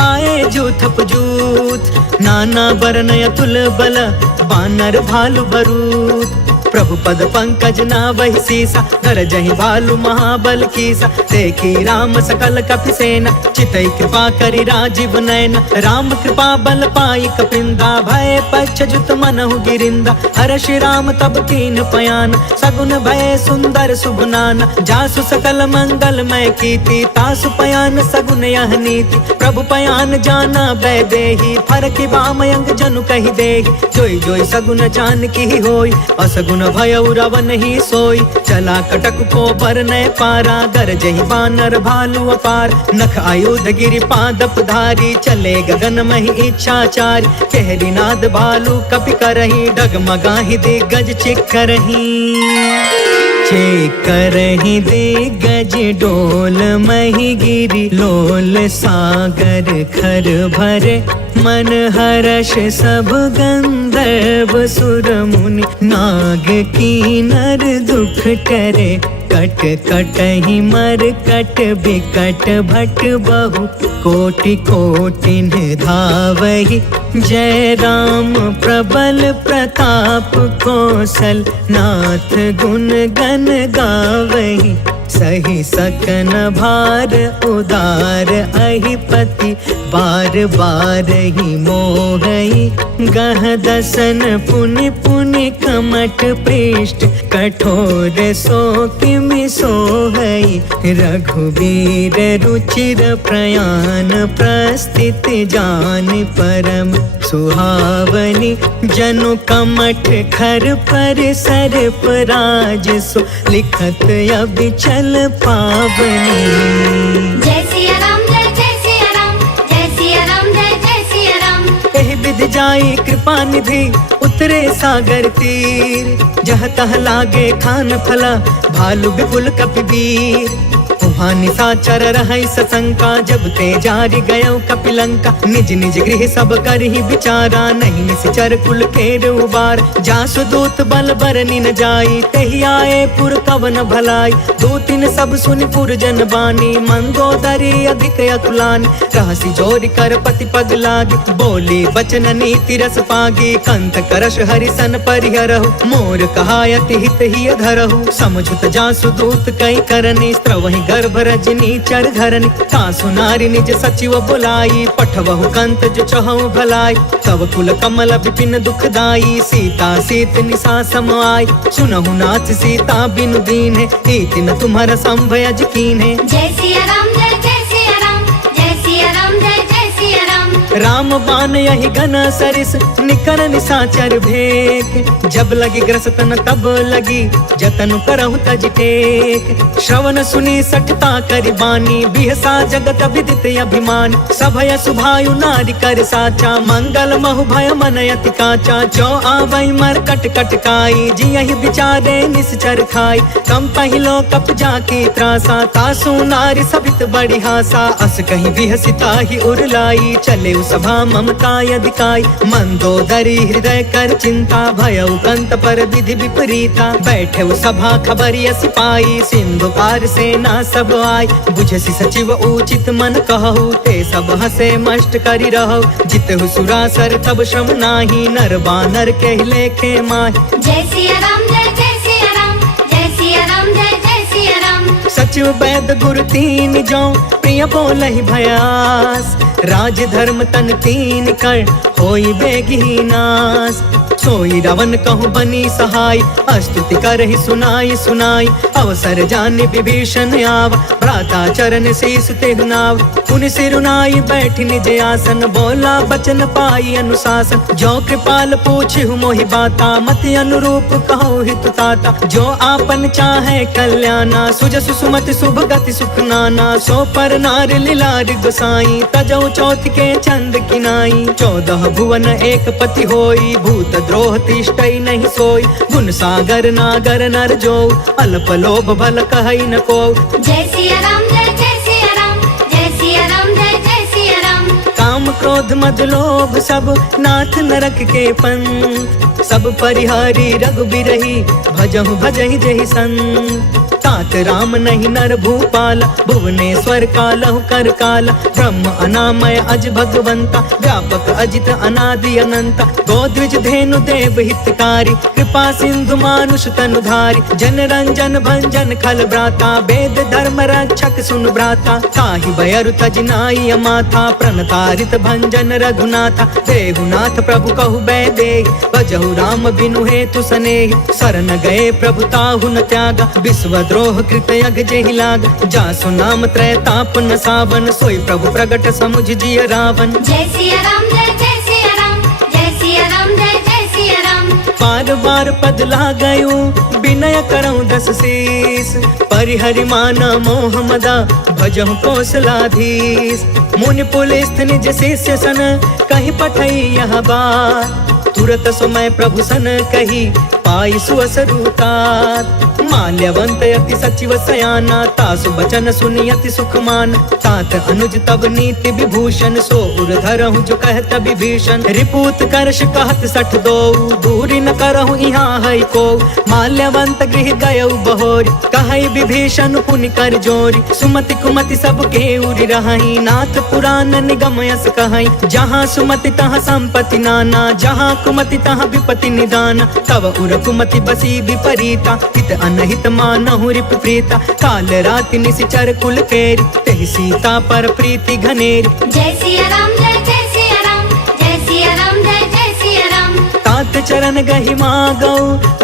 आए जूथप जूथ नाना बरन अतुल बल बानर भालु बरूद प्रभु पद पंकज नावहि सीसा धर जहि भालु महाबल कीसा देखी राम सकल कपि सेना चितई कृपा करि राजीव नयन राम कृपा बल पाई कपिंदा भय पक्ष जुत मनहु गिरिंदा हर्षि राम तब कीन पयान सगुन भय सुंदर सुगुनान जासु सकल मंगलमय कीर्ति तासु पयान सगुन यह नीति प्रभु पयान जाना भय देहि फरकि बामयंग जनु कहि देहि जोई जोई सगुन जान की होई असगुन भय रावण ही सोई चला कटक को बर न पारा गरजहि बानर भालु अपार नख आयुध गिरि पादप धारी चले गगन महि इच्छाचारी कहरी नाद भालु कपि करही डगमगाहि दिग्गज चिक्करही करही दिग्गज डोल मही गिरी लोल सागर खर भरे मन हर्ष सब गंधर्व सुर मुनि नाग कीनर दुख टरे कट कटहि मर कट बिकट भट बहु कोटि कोटिन धावहि जय राम प्रबल प्रताप कौशल नाथ गुण गण गावहि सही सकन भार उदार अहिपति बार बार ही मोहई गह दसन पुनि पुनि कमट पृष्ठ कठोर सो किमि सोहई रघुवीर रुचिर प्रयाण प्रस्थित जान परम सुहावनी जनु कमठ खर पर सर पराज सो लिखत अबिचल पावनी जय सिया राम जय सिया राम जय सिया राम जय सिया राम एहि विधि जाई कृपा निधि उतरे सागर तीर जह तह लागे खान फला भालु विपुल कपिवीर वहाँ निशाचर रहै सशंका जब ते जारि गयो कपिलंका निज निज गृह सब करहि विचारा नहीं निश्चर कुल केर उबार जासु दूत बल बरनि न जाई तेहि आए पुर कवन भलाई दूतिन सब सुनि पुर जन बानी मंदोदरी अधिक अतुलानी रहसी जोरि कर पति पग लागी बोली वचन नीति रस पागी कंत करश हरिसन परिहरहु मोर कहायति हित ही धरहु समझुत जासु दूत कई करनी स्त्रवहि गर्भ रजनी चर धरनी तासु नारी निज सचिव बुलाई पठवहु कंत जो चहु भलाई तव कुल कमल विपिन दुखदाई सीता सीत निशा सम आई सुनहु नाथ सीता बिनु दीन्हे हीति न तुम्हारा संभयज कीन्हे जय सिया राम जय सिया राम जय सिया राम जय सिया राम राम बान यही घन सरिस निकर निशाचर भेक जब लगी ग्रसतन तब लगी जतन करहु तज टेक श्रवण सुनी सठता करि बानी बिहसा जगत विदित अभिमान सभय सुभायु नारी कर साचा मंगल महु भय मन अति काचा जो आवै मर कट कट काई जियहि विचारे निश्चर खाई कम पहिलो कप जाकी त्रासा तासु नारी सभित बड़ी हासा अस कहीं बिहसिता ही उरलाई चले सभा ममता यदिकाई मंदोदरी हृदय कर चिंता भयउ कंत पर विधि विपरीता बैठे सभा खबरिय सिपाही सिंधु पार सेना सब आई बुझसी सचिव उचित मन कहु ते सब हसे मष्ट करि रहु जितहु सुरासर तब श्रम नाही नर बानर के लेखे माही जय सिया राम जय सिया राम जय सिया राम जय सिया राम सचिव वैद गुरु तीन जो प्रिय बोलहि भयास राज धर्म तन तीन कर होई बेगी नाश। सोई रावण कहूँ बनी सहाय, स्तुति करहि सुनाई सुनाई। अवसर जाने विभीषण आव, भ्राता चरण शीस तेहु नाव। पुनि सिरुनाई बैठि निज आसन, बोला बचन पाई अनुशासन। जो कृपाल पूछहु मोहि बाता, मति अनुरूप कहो हित ताता। जो आपन चाहे कल्याणा, सुजसु सुमति शुभ गति सुख नाना। सो पर नार लीलार गोसाई, तजौ चौथ के चंद किनाई। 14 भुवन एक पति होई, भूत द्रोह तिष्ठई नहीं सोई। गुण सागर नागर नर जो, अल्प लोभ भल कहई न को। जय सिया राम जय जय सिया राम, जय सिया राम जय जय सिया राम। काम क्रोध मद लोभ सब नाथ नरक के पंथ। सब परिहारी रघुबीरहि, भजहु भजहि जहि संत। तात राम नहीं नर भूपाल, भुवनेश्वर कालहु कर काल। ब्रह्म अनामय अज भगवंता, व्यापक अजित अनादि अनंता। गोद्विज धेनु देव हितकारी, कृपा सिंधु मानुष तनुधारी। जन रंजन भंजन खल भ्राता, वेद धर्म रक्षक सुन भ्राता। ताहि भयरु तज नाई अमाथा, प्रणतारित भंजन रघुनाथा। देहुनाथ प्रभु कहु बैदेहि, भजहु राम बिनु हेतु सनेहि। शरण गए प्रभु ताहु न त्यागा, विश्व द्रोह कृत यग जेहि लाग। जासु नाम त्रय ताप न सावन, सोई प्रभु प्रगट समुझ जिय रावण। जय सिया राम जय जय सिया राम, जय सिया राम जय जय सिया राम। बार बार पद लागयूं, विनय करऊं 10 शीस। परिहरि माना मोह मदा, भजहु कौशलाधीश। मुनि पुलिस निज शिष्य सन, कहि पठई यह बात। तुरत समय प्रभु सन कही, पाई सुअसरुतात। माल्यवंत यति सचिव सयाना, तासु बचन सुनि यति सुखमान। तात अनुज तब नीति विभूषण, सो उर धरहु जो कहत विभीषण। रिपूत करश कहत 62, दूरी न करहु यहाँ है को। माल्यवंत गृह गयउ बहोरी, कहई विभीषण पुनि कर जोरी। सुमति कुमति सब के उरि रहई, नाथ पुराण निगम यस कहई। जहाँ सुमति तहाँ संपत्ति नाना, जहाँ कुमति तहाँ विपत्ति निदान। तब उर कुमति बसी विपरीता, हित अनहित मानहु रिप प्रीता। काल राति निशिचर कुल केरी, तेहि सीता पर प्रीति घनेरी। जय सिया राम जय जय सिया राम, जय सिया राम जय जय सिया राम। तात चरण गहि मागौ,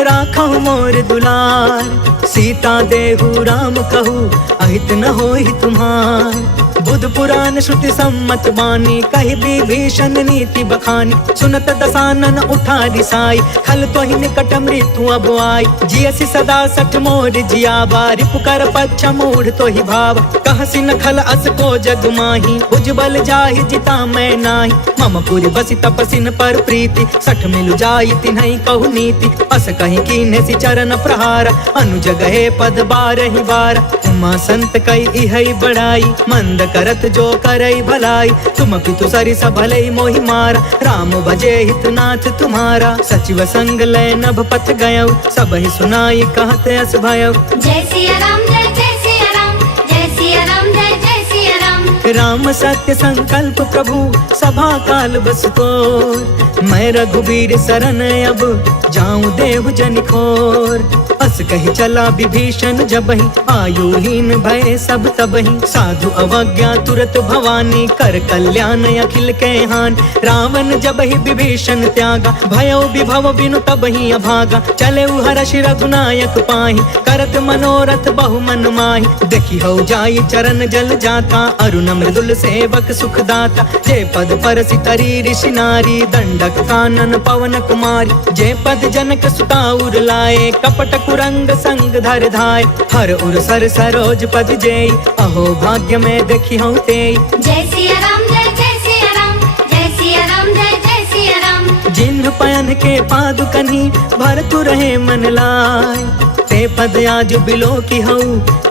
राखहु मोर दुलार। सीता देहु राम कहू, अहित न होहि तुम्हार। बुध पुराण श्रुति सम्मत बानी, कहि विभीषण नीति बखानी। सुनत दसानन उठा रिसाई, खल तोहि निकट मृत्यु अब आई। जियसि सदा सठ मोर जियावा, रिपुकर पक्ष मूढ़ तोहि भाव। कहसि न खल अस को जग माही, उज्जवल जाहि जिता मैं नाही। मम पुरि बसि तपसिन पर प्रीति, सठ मिलु जाई तिन्हई कहु नीति। अस कहि कीन्हे सि चरण प्रहार, अनुज गए पद बारहि बार। उमा संत कई इहई बड़ाई, मंद करत जो करई भलाई। तुम पितु सरिस भलई मोहि मारा, राम भजे हितनाथ तुम्हारा। सचिव संग लय नभ पथ गयउ, सबहि सुनाई कहत अस भयउ। जय सिया राम जय जय सिया राम, जय सिया राम जय जय सिया राम। राम सत्य संकल्प प्रभु, सभा काल बस तोर। मैं रघुबीर शरण अब, जाऊं देहु जनि खोर। अस कहि चला विभीषण जबहि, आयुहीन भय सब तबहि। साधु अवज्ञा तुरत भवानी, कर कल्याण अखिल के हान। रावण जबहि विभीषण त्यागा, भयउ विभव बिनु तबहि अभागा। चले हर्ष रघुनायक पाहि, करत मनोरथ बहु मन माहि। देखि हौ जाई चरण जल जाता, अरुण मृदुल सेवक सुखदाता। जे पद पर सितरी ऋषि नारी, दंडक कानन पवन कुमारी। जे पद जनक सुता उर लाए, कपट कुरंग संग धर धाय। हर उर सर सरोज पद जेई, अहो भाग्य में देखी हूँ तेई। जय सिया राम जय जय सिया राम, जय सिया राम जय जय सिया राम। जिन्ह पयन के पादुकनी, भरतु रहे मन लाय। ते पद आज बिलो की हऊ,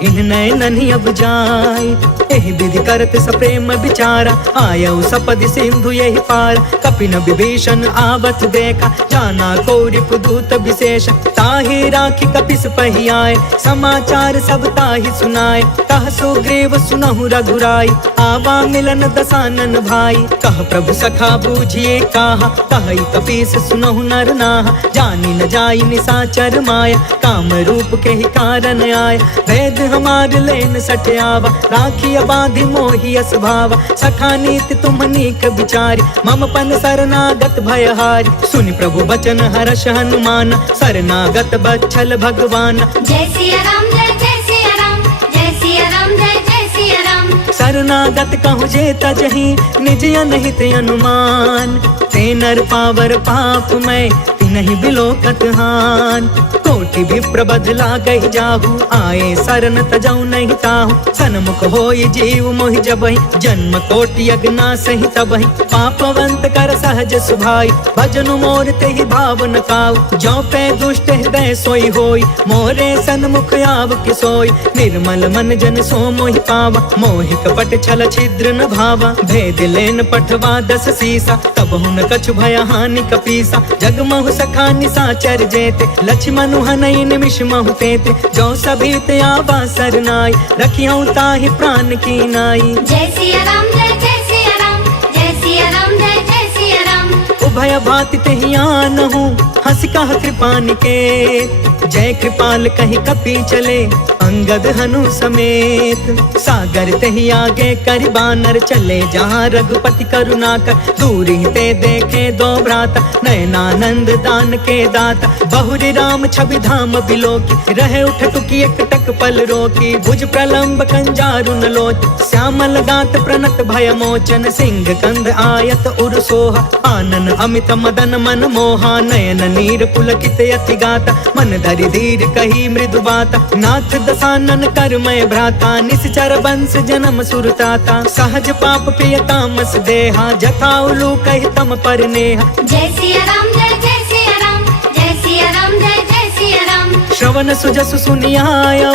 इन नैननि अब जाय। एहि विधि करत सप्रेम विचारा, आयऊ सपद सिंधु यही पार। कपिन विभीषण आवत देखा, जाना कौरिप दूत विशेष। ताहि राखी कपिस पहि आए, समाचार सब ताहि सुनाए। कह सुग्रीव सुनहु रघुराई, आवा मिलन दसानन भाई। कह प्रभु सखा बूझिए काहा, कहि कपीस सुनहु नर नाहा। जानि न जाई निशाचर माया, काम रूप रूप के ही कारण आय। वेद हमार लेन सठयावा, राखी बाधि मोहि अस भावा। सखा नीति तुम नीक विचारी, मम पन शरणागत भयहारी। सुनि प्रभु बचन हर्ष हनुमान, शरणागत बच्छल भगवान। जय सिया राम जय सिया राम, जय सिया राम जय सिया राम। शरणागत कहु जे तजहि, निज अनहित अनुमान। ते नर पावर पाप मैं, तिनहि बिलोकत हान। कोटि विप्र बदला गहि जाहु, आए शरण तजौ नहीं ताहु। सन्मुख होई जीव मोहि जबहि, जन्म कोटि अगना सहि तबहि। पापवंत कर सहज सुभाई, भजनु मोर तेहि भाव न काऊ। जो पे दुष्ट हृदय सोई होई, मोरे सन्मुख आव कि सोई। निर्मल मन जन सो मोहि पावा, मोहि कपट छल छिद्र न भावा। भेद लेन पठवा दस सीसा, तब हुन कछु भय हानि कपीसा। जगमहु सखा निसाचर जेते, लक्ष्मण हनई निमिष महु तेते। जो सभीत आवा सरनाई, रखियौ ताहि प्राण की नाई। जय सिया राम जय सिया राम, जय सिया राम जय सिया राम। उभय भाति तेहि आनहु, हंस कह कृपा निकेत। जय कृपाल कहि कपि चले, अंगद हनु समेत। सागर तेहि आगे करि बानर चले, जहाँ रघुपति करुणा कर। दूर ही ते देखे दो भ्राता, नयनानंद दान के दाता। बहुरी राम छवि धाम बिलोकी, रहे उठ टुकी एक टक पल रोकी। भुज प्रलंब कंजारु न लोच, श्यामल गात प्रणत भय मोचन। सिंह कंद आयत उर सोहा, आनन अमित मदन मन मोहा। नयन नीर पुलकित अति गाता, मन धरि धीर कही मृदु बाता। नाथ दसानन कर मैं भ्राता, निश्चर वंश जन्म सुरताता। सहज पाप पिय तामस देहा, जथा उलू कहि तम पर नेहा। जय सिया राम जय सिया राम, जय सिया राम जय सिया राम। श्रवण सुजसु सुनियायौ,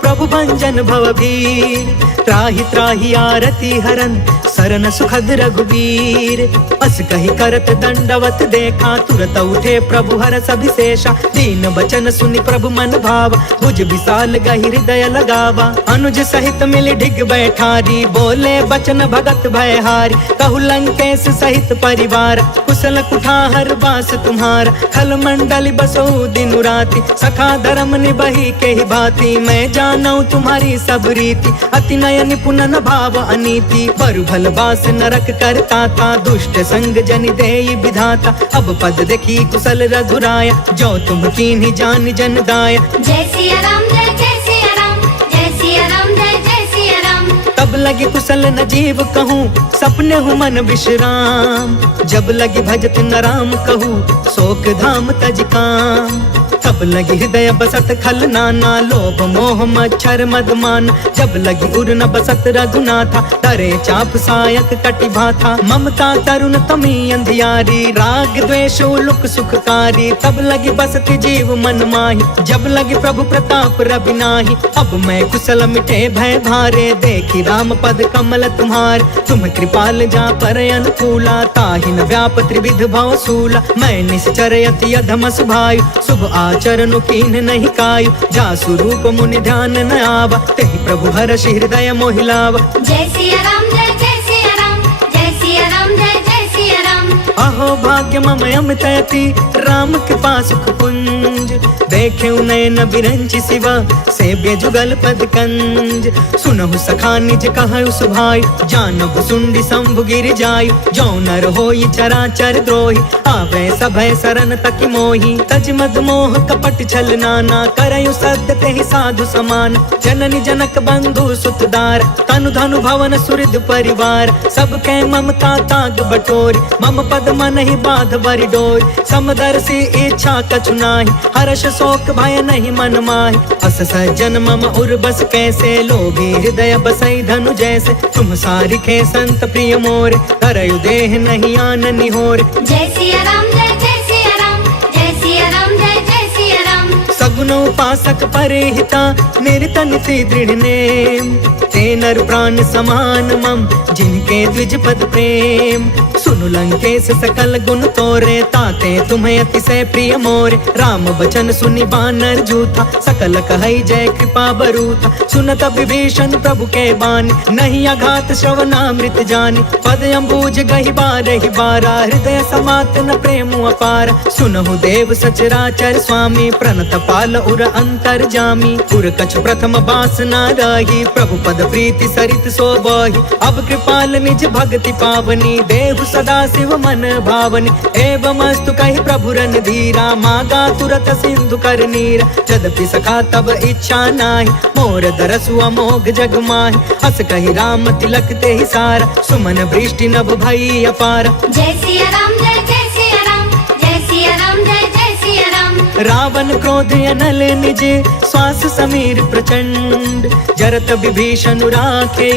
प्रभु भंजन भवभीर। त्राहि त्राहि आरती हरन, शरण सुखद रघुवीर। अस कहि करत दंडवत देखा, तुरत उठे प्रभु हरष अभिषेषा। दीन बचन सुनि प्रभु मन भावा, भुज विशाल गहि हृदय लगावा। अनुज सहित मिलि ढिग बैठारी, बोले बचन भगत भयहारी। कहु लंकेश सहित परिवार, कुशल कुठार बास तुम्हारा। खल मंडल बसो दिन राति, सखा धर्म निबहि के ही भांति। मैं जानऊ तुम्हारी सब रीति, अति नय निपुण न भाव अनीति। बरु भल बास नरक करता था, दुष्ट संग जनि देई विधाता। अब पद देखी कुशल रघुराया, जो तुम कीन्ही जान जन दाया। जय सिया राम जय सिया राम, जय सिया राम जय सिया राम। तब लगी कुशल न जीव कहूँ, सपने हूँ मन विश्राम। जब लगी भजत न राम कहूँ, शोक धाम तज काम। तब लगी हृदय बसत खल नाना, लोभ मोह मच्छर मदमान। जब लगी उर न बसत रघुनाथा, तरे चाप सायक कटि भाथा। ममता तरुण तमी अंधियारी, राग द्वेष उलुक सुखकारी। तब लगी बसति जीव मन माही, जब लगी प्रभु प्रताप रवि नाही। अब मैं कुशल मिटे भय भारे, देखी राम पद कमल तुम्हार। तुम कृपाल जा पर अनुकूला, ताहि न व्याप त्रिविध भव सूला। मैं निश्चर अति अधम सुभायु, शुभ आचरण कीन्ह नहीं कायु। जा स्वरूप मुनि ध्यान न आवा, तेहि प्रभु हर्ष हृदय मोहि लावा। जय सिया राम जय सिया राम, जय सिया राम जय सिया राम। अहो भाग्य मम अमित अति, राम कृपा सुख पुंज। देखे नयन बिरंचि शिवा, सेव्य जुगल पद कंज। सुनहु सखा निज कहु सुभाई, जानहु सुंडी शंभु गिर जायु। जो नर होई चराचर द्रोही, आवे सभय शरण तकि मोहि। तज मद मोह कपट छल नाना, करयु सत्य तेहि साधु समान। जननी जनक बंधु सुतदार, तनु धनु भवन सुहृद परिवार। सबके ममता ताग बटोरी, मम पद मन ही बाध बरि डोरी। समदर्शी इच्छा कछु नाही, हर्ष शोक भय नहीं मन माहि। अस सज्जन मम उर बस कैसे, लोभी हृदय बसई धनु जैसे। तुम सारिखे संत प्रिय मोरे, करयु देह नहीं आन निहोरे। जय सिया राम जय सिया राम, जय सिया राम जय सिया राम। सगुन उपासक परे हिता, निरत निति दृढ़ नेम। ते नर तरु प्राण समान मम, जिनके द्विज पद प्रेम। सुनु लंकेश सकल गुण तोरे, ताते तुम्हें अतिशय प्रिय मोरे। राम बचन सुनि बानर जूथा, सकल कहै जय कृपा बरूथा। सुनत विभीषण प्रभु के बानी, नहीं अघात श्रवणामृत जानी। पद अम्बुज गहि बारहि बारा, हृदय समात न प्रेम अपार। सुनहु देव सचराचर स्वामी, प्रणत पाल उर अंतर जामी। उर कछु प्रथम बासना रही, प्रभु पद प्रीति सरित सोबहि। अब कृपाल निज भक्ति पावनी, देहु सदा शिव मन भावनी। एवं अस्तु कहि प्रभु रन धीरा, मागा तुरत सिंधु कर नीरा। यद्यपि सखा तब इच्छा नाही, मोर दरसु अमोघ जग माहि। हस कहि राम तिलक ते ही सारा, सुमन वृष्टि नभ भई अपार। जय सिया राम जय जय सिया राम, जय सिया राम जय जय सिया राम। रावण क्रोध अनल निज, श्वास समीर प्रचंड। जरत विभीषण राखे,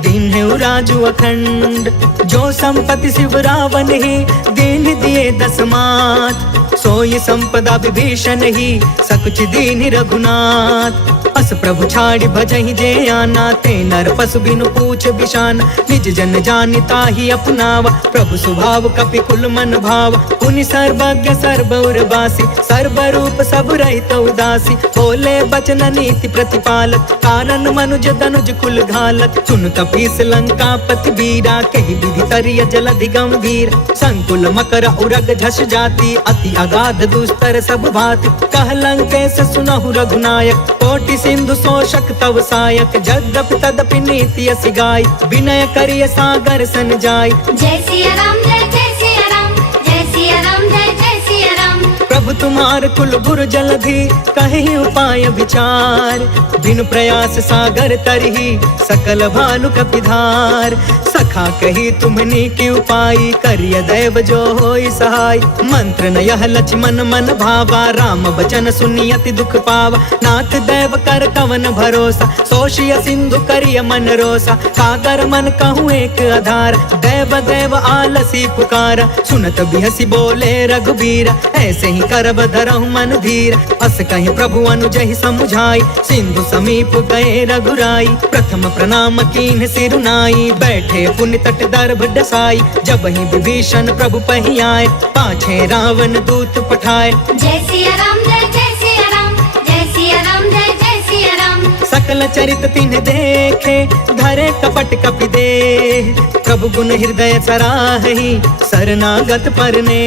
दीन्हु राजु अखंड। जो संपत्ति शिव रावण ही, दीन दिए दस मात। सोई संपदा विभीषण ही, सकुच दीन रघुनाथ। अस प्रभु छाड़ि भजहि जे आना, ते नर पशु बिनु पूछ बिशान। निज जन जानिता ही अपनावा, प्रभु स्वभाव कपि कुल मन भाव। पुनि सर्वज्ञ सर्व उर्वासी, सर्व रूप सब रहित उदासी। बोले बचन नीति प्रतिपालक, कारण मनुज तनुज कुल घालक। सुन कपीस लंका पति बीरा, कहि विधि तरिय जलधि गंभीर। संकुल मकर उरग झस जाति, अति अगाध दुस्तर सब भाति। कह लंकेश सुनहु रघुनायक, कोटि सिंधु शोषक तव सायक। यद्यपि तदपि नीति यसी गाय, विनय करिय सागर सन जाय। जय सिया राम जय जय सिया राम, जय सिया राम जय जय सिया राम। प्रभु तुम्हार कुल गुरु जलधि, कहि उपाय विचार। बिनु प्रयास सागर तरही, सकल भालु कपिधार। सखा कही तुमनी की उपाय, करिय दैव जो होई सहाय। मंत्र न यह लक्ष्मण मन भावा, राम बचन सुनि अति दुख पावा। नाथ दैव कर कवन भरोसा, सोषिय सिंधु करिय मन रोसा। सागर मन कहूँ एक आधार, दैव दैव आलसी पुकारा। सुनत बिहसी बोले रघुबीरा, ऐसे ही करब धरहु मन धीर। अस कहि प्रभु अनुजहि समुझाई, सिंधु समीप गए रघुराई। प्रथम प्रणाम कीन्ह सिरुनाई, बैठे पुनि तट दर्भ डसाई। जब ही विभीषण प्रभु पहि आए, पाछे रावण दूत पठाए। जय सिया राम जय जय सिया राम, जय सिया राम जय जय सिया राम। सकल चरित तिन्ह देखे, धरे कपट कपि देह। प्रभु गुण हृदय सराहि, शरणागत परने।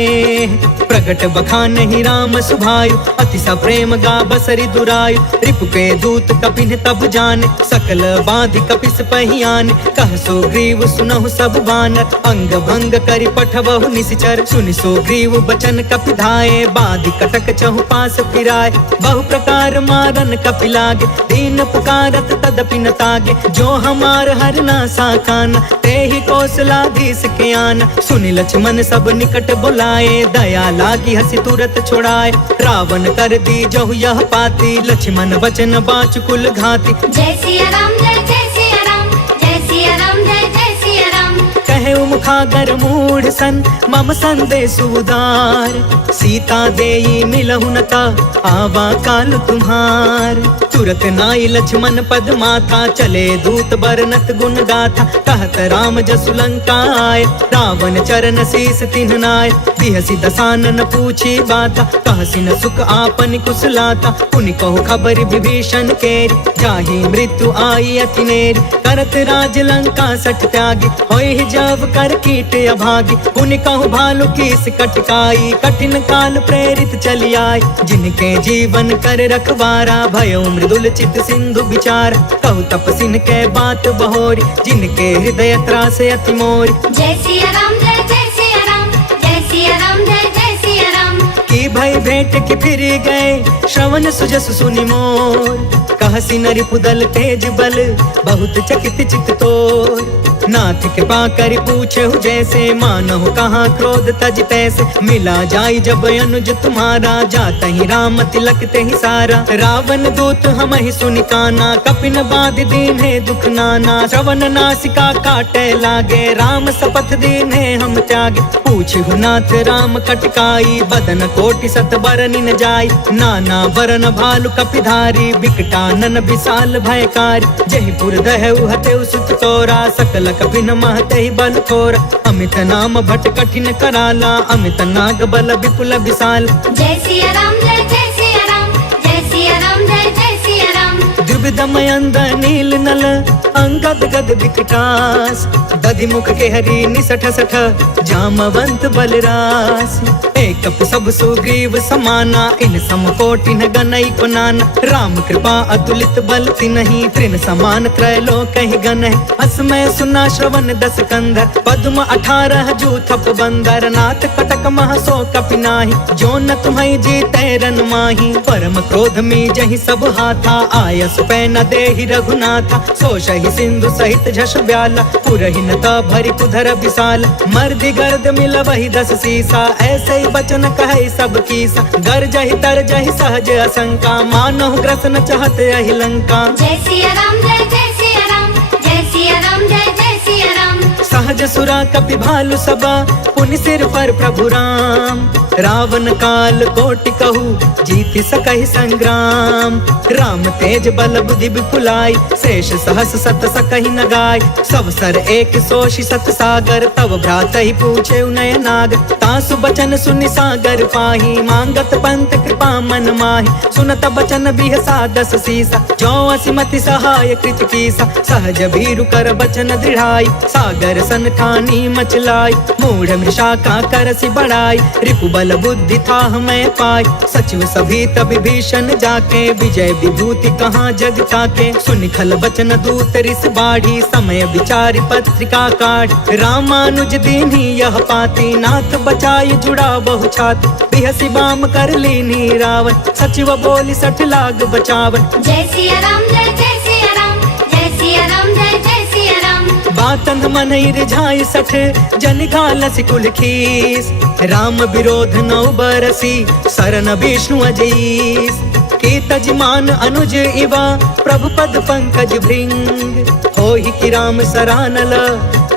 प्रगट बखानहि राम सुभायु, अति सप्रेम गा बसरि दुरायु। रिपु के दूत कपिन तब जाने, सकल बाधि कपिस पहियाने। कह सुग्रीव सुनहु सब बानर, अंग भंग करि पठबहु निशिचर। सुनि सुग्रीव बचन कपि धाये, बाधि कटक चहु पास फिराए। बहु प्रकार मारन कपि लागे, दीन पुकारत तदपि न तागे। जो हमार हरना साकाना, तेहि कौशलाधीश के आना। सुनि लक्ष्मण सब निकट बुलाए, दया लागी हसी तुरत छोड़ाए। रावण कर दी जहु यह पाती, लक्ष्मण बचन बाच कुल घाती। जय सिया राम जय जय सिया राम, जय सिया राम जय जय सिया राम। कहे मुखागर मूढ़ सन, मम संदेश उदार। सीता देई मिलहु न ता, आवा काल तुम्हार। तुरत नाई लक्ष्मण पद माथा, चले दूत बरनत गुण गाथा। कहत राम जसु लंका आए, रावण चरण शीस तिन्ह नाय। बिहसी दसानन पूछी बाता, कहसी न सुख आपन कुशलाता। पुनि कहु खबर विभीषण केरी, जाहि मृत्यु आई अति नेरी। करत राज लंका सठ त्यागी, होई जब कर कीट अभागी। पुनि कहु भालु कीस कटकाई, कठिन काल प्रेरित चली आई। जिनके जीवन कर रखवारा, भयो मृदुल चित सिंधु विचार। कहु तपसिन के बात बहोरी, जिनके हृदय त्रास अति मोरी। जय सिया राम जय जय सिया राम, जय सिया राम जय जय सिया राम। की भई भेंट की फिर गए, श्रवण सुजस सुनि मोर। कहसी नरि पुदल तेज बल, बहुत चकित चित तोर। नाथ के पाकर पूछहु जैसे, मानहु कहाँ क्रोध तज तैसे। मिला जाई जब अनुज तुम्हारा, जाता ही राम तिलक ते ही सारा। रावण दूत हम ही सुनि काना, कपिन बाध दीन है दुख नाना। श्रवण नासिका काटे लागे, राम शपथ दीन है हम त्यागे। पूछहु नाथ राम कटकाई, बदन कोटि सत बरनि न जाई। नाना बरन भालु कपिधारी, बिकटा कानन विशाल भयकार, जयपुर दहु हते सुत तोरा, सकल कपिन महते बल थोर, अमित नाम भट कठिन कराला, अमित नाग बल विपुल विशाल। जय सिया राम जय सिया राम, जय सिया राम जय सिया राम। द्विविधमयंद नील नल अंगद गद विकटास, दधि मुख के हरि निसठ सठ, जामवंत बलरास। एक सब सुग्रीव समाना, इन सम कोटि न गनई को नाना, राम कृपा अतुलित बल तिन्हि, तृण समान त्रैलोक ही गन है। असमय सुना श्रवण दस कंधर, पद्म 18 जूथप बंदर, नाथ कटक मह सो कपि नाहि, जो न तुम्हें जीते रन माही। परम क्रोध में जहि सब हाथा, आयस पै न देहि रघुनाथा, सो सही सिंधु सहित झस ब्याला, पुरहि न ता भरि कुधर विशाल। मर्दि गर्द मिल वही 10 सीसा, ऐसे ही बचन कहे सब कीसा, गर जहि तर जहि सहज असंका, मानहु ग्रसन चहत यहि लंका। जय सिया राम जय सिया राम, जय सिया राम जय सिया राम। सहज सुरा कपि भालु सबा, पुनि सिर पर प्रभु राम, रावण काल कोटि कहू, जीति सकहि संग्राम। राम तेज बल बुद्धि विपुलाई, शेष सहस सत सकहि न गाय, सब सर एक सोषि सत सागर, तब भ्रात ही पूछे नय नाग। तासु बचन सुनि सागर पाही, मांगत पंत कृपा मन माही, सुनत बचन बिहसा 10 सीसा, जो असिमति सहाय कृत कीसा। सहज भीरु कर बचन दृढ़ाई, सागर सन ठानी मचलाई, मूढ़ मृषा का करसि बढ़ाई, रिपु बल बुद्धि था हमें पाई। सचिव सभी तब भीषण जाके, विजय विभूति कहाँ जग ताके, सुनि खल बचन दूत रिस बाढ़ी, समय विचारि पत्रिका काढ़। रामानुज दीन्ही यह पाती, नाथ बचाई जुड़ा बहु छाती, बिहसी बाम कर लीनी रावण, सचिव बोली 60 लाग बचावन। जय सिया राम जय सिया राम, जय सिया राम जय सिया राम। बातंध मन रिझाई 60, जन घालस कुल खीस, राम विरोध 9 बरसी, सरन विष्णु अजीस। के तजमान अनुज इवा, प्रभु पद पंकज भृंग, होहि कि राम सरानल,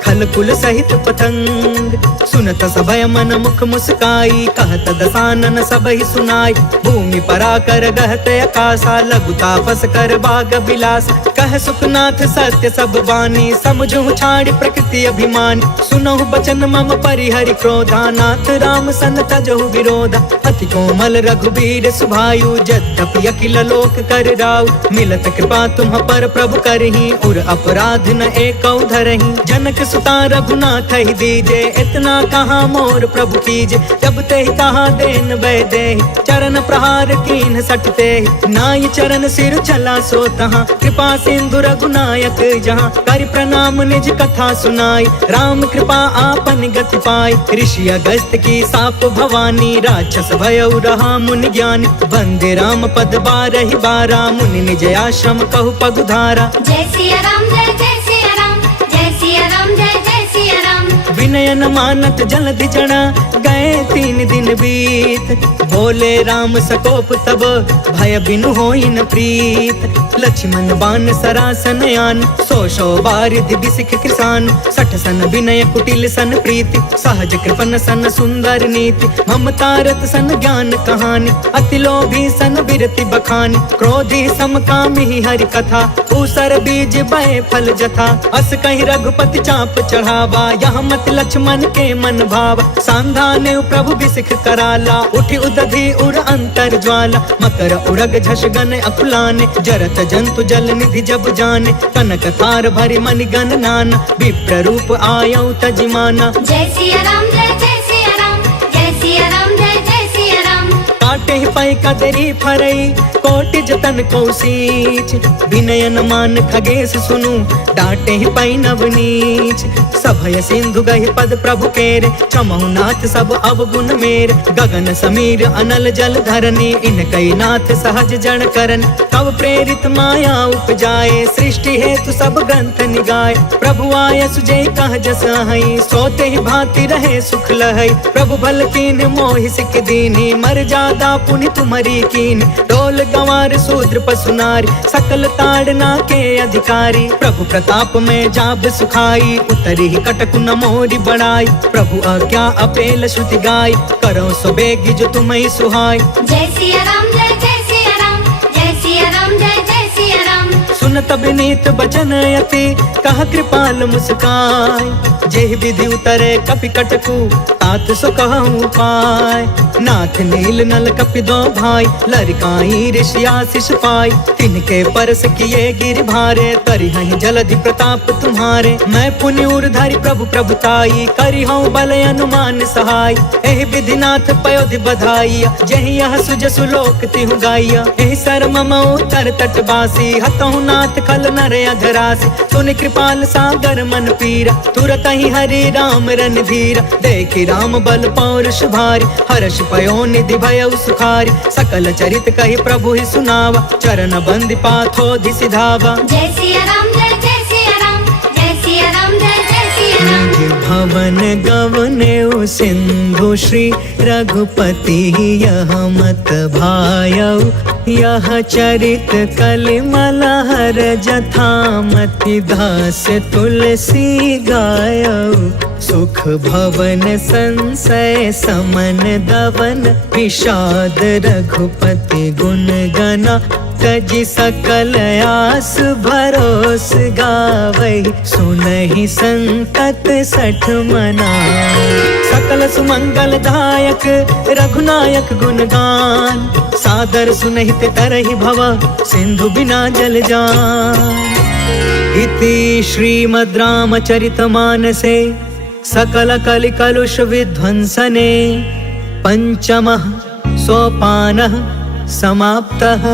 खल कुल सहित पतंग। सुनत सभय मन मुख मुस्काई, कहत दसानन सबहि सुनाई, भूमि पराकर गहत आकाशा, लघु तापस कर बाग बिलास। कह सुखनाथ सत्य सब बानी, समझु छाड़ प्रकृति अभिमान, सुनहु बचन मम परिहरि क्रोधा, नाथ राम सन तजहु विरोधा। अति कोमल रघुबीर सुभायु, यद्यपि अखिल लोक कर राउ, मिलत कृपा तुम पर प्रभु करही, उर अपराध न एकौ धरही। जनक सुता रघुनाथ ही दीजे, इतना कहाँ मोर प्रभु कीजे, जब ते कहा देन वैदे, चरण प्रहार कीन सटते, नाई चरण सिर चला सो तहाँ, कृपा सिंधु रघुनायक जहाँ, कर प्रणाम निज कथा सुनाई, राम कृपा आपन गति पाई। ऋषि अगस्त की साप भवानी, राक्षस भयउ रहा मुनि ज्ञानी, वंदे राम पद 12 बारा, मुनि निज आश्रम कहु पगुधारा। जय सिया राम जय सिया राम, जय सिया राम जय सिया राम। विनय न मानत जलधि जड़ा, गए 3 दिन बीत, बोले राम सकोप तब, भय बिनु होई न प्रीत। लक्ष्मण बाण सरासन आन, 100 बारिधि बिसिख कृसान, 60 सन विनय कुटिल सन प्रीति, सहज कृपन सन सुंदर नीति, ममतारत सन ज्ञान कहानी, अति लोभी सन विरति बखानी, क्रोधी समकामी हरि कथा, ऊसर बीज बय फल जथा। अस कहि रघुपति चाप चढ़ावा, यहाँ मत लक्ष्मण के मन भावा, सांधाने प्रभु बिसिख कराला, उठि उदधि उर अंतर ज्वाला, मकर उरग झष गन अकुलाने, जरत जंतु जल निधि जब जाने, कनक तार भरि मनि गण नाना, विप्र रूप आयौ तजिमाना। जय सिया राम जय सिया राम, जय सिया राम जय सिया राम। काटे ही पाई कदरी फरई, कोटि जतन कौशीच, विनय न मान खगेश सुनु, डांटे ही पाई नवनीच। सभय सिंधु गहि पद प्रभु केरे, चमहु नाथ सब अवगुण मेर, गगन समीर अनल जल धरनी, इन कई नाथ सहज जन करन, तब प्रेरित माया उपजाए, सृष्टि हेतु सब ग्रंथ निगाए, प्रभु आय सुजय कह जस हई, सोते ही भांति रहे सुख लहई, प्रभु भल कीन मोहि सिख दीनी, मर जादा पुनि तुमरी कीन, डोल गंवार शूद्र पशु नारी, सकल ताड़ना के अधिकारी, प्रभु प्रताप में जाब सुखाई, उतरी कटकु न मोरी बढ़ाई, प्रभु आज्ञा अपेल श्रुति गाय, करो सो बेगी जो तुम्हें सुहाय। जय सिया राम जय सिया राम, जय सिया राम जय सिया सुनत विनीत बचन यति कह कृपाल मुस्काय। जेहि विधि उतरे कपि कटकु तात सो कहूँ पाय। नाथ नील नल कपि दो भाई लरिकाई ऋषि आशीष पाई। तिनके परस किए गिर भारे तरि हहीं जलधि प्रताप तुम्हारे। मैं पुण्य उर्धरि प्रभु प्रभुताई करी हूँ बल अनुमान सहाय। एहि विधि नाथ पयोधि बधाइया जहि यह सुज सुलोक तिहु गाइया। एहि सर मम उतर तटवासी हतहु नाथ खल नर अधरासी। सुनि कृपाल सागर मन पीरा तुरत ही हरि राम रणधीरा। देखि राम बल पौरुष भारी हर्ष पयो निधि भयउ सुखारी। सकल चरित कहि प्रभु ही सुनावा चरण बंदी पाथोधि सिधावा। जय सिया राम जय जय सिया राम जय सिया राम जय जय सिया राम। भवन गवने सिंधु श्री रघुपति यह मत भायउ। यह चरित कलिमल हर जथामति दास तुलसी गायउ। सुख भवन संशय समन दवन विषाद रघुपति गुण गना। तजि सकल आस भरोस गावै सुनहि संतत सठ मना। सकल सुमंगल दायक रघुनायक गुणगान। सादर सुनहित तरहि भव सिंधु बिना जल जान। इति श्रीमद् रामचरितमानसे सकल कलि कलुष विध्वंसने पंचमः सोपानः समाप्तः।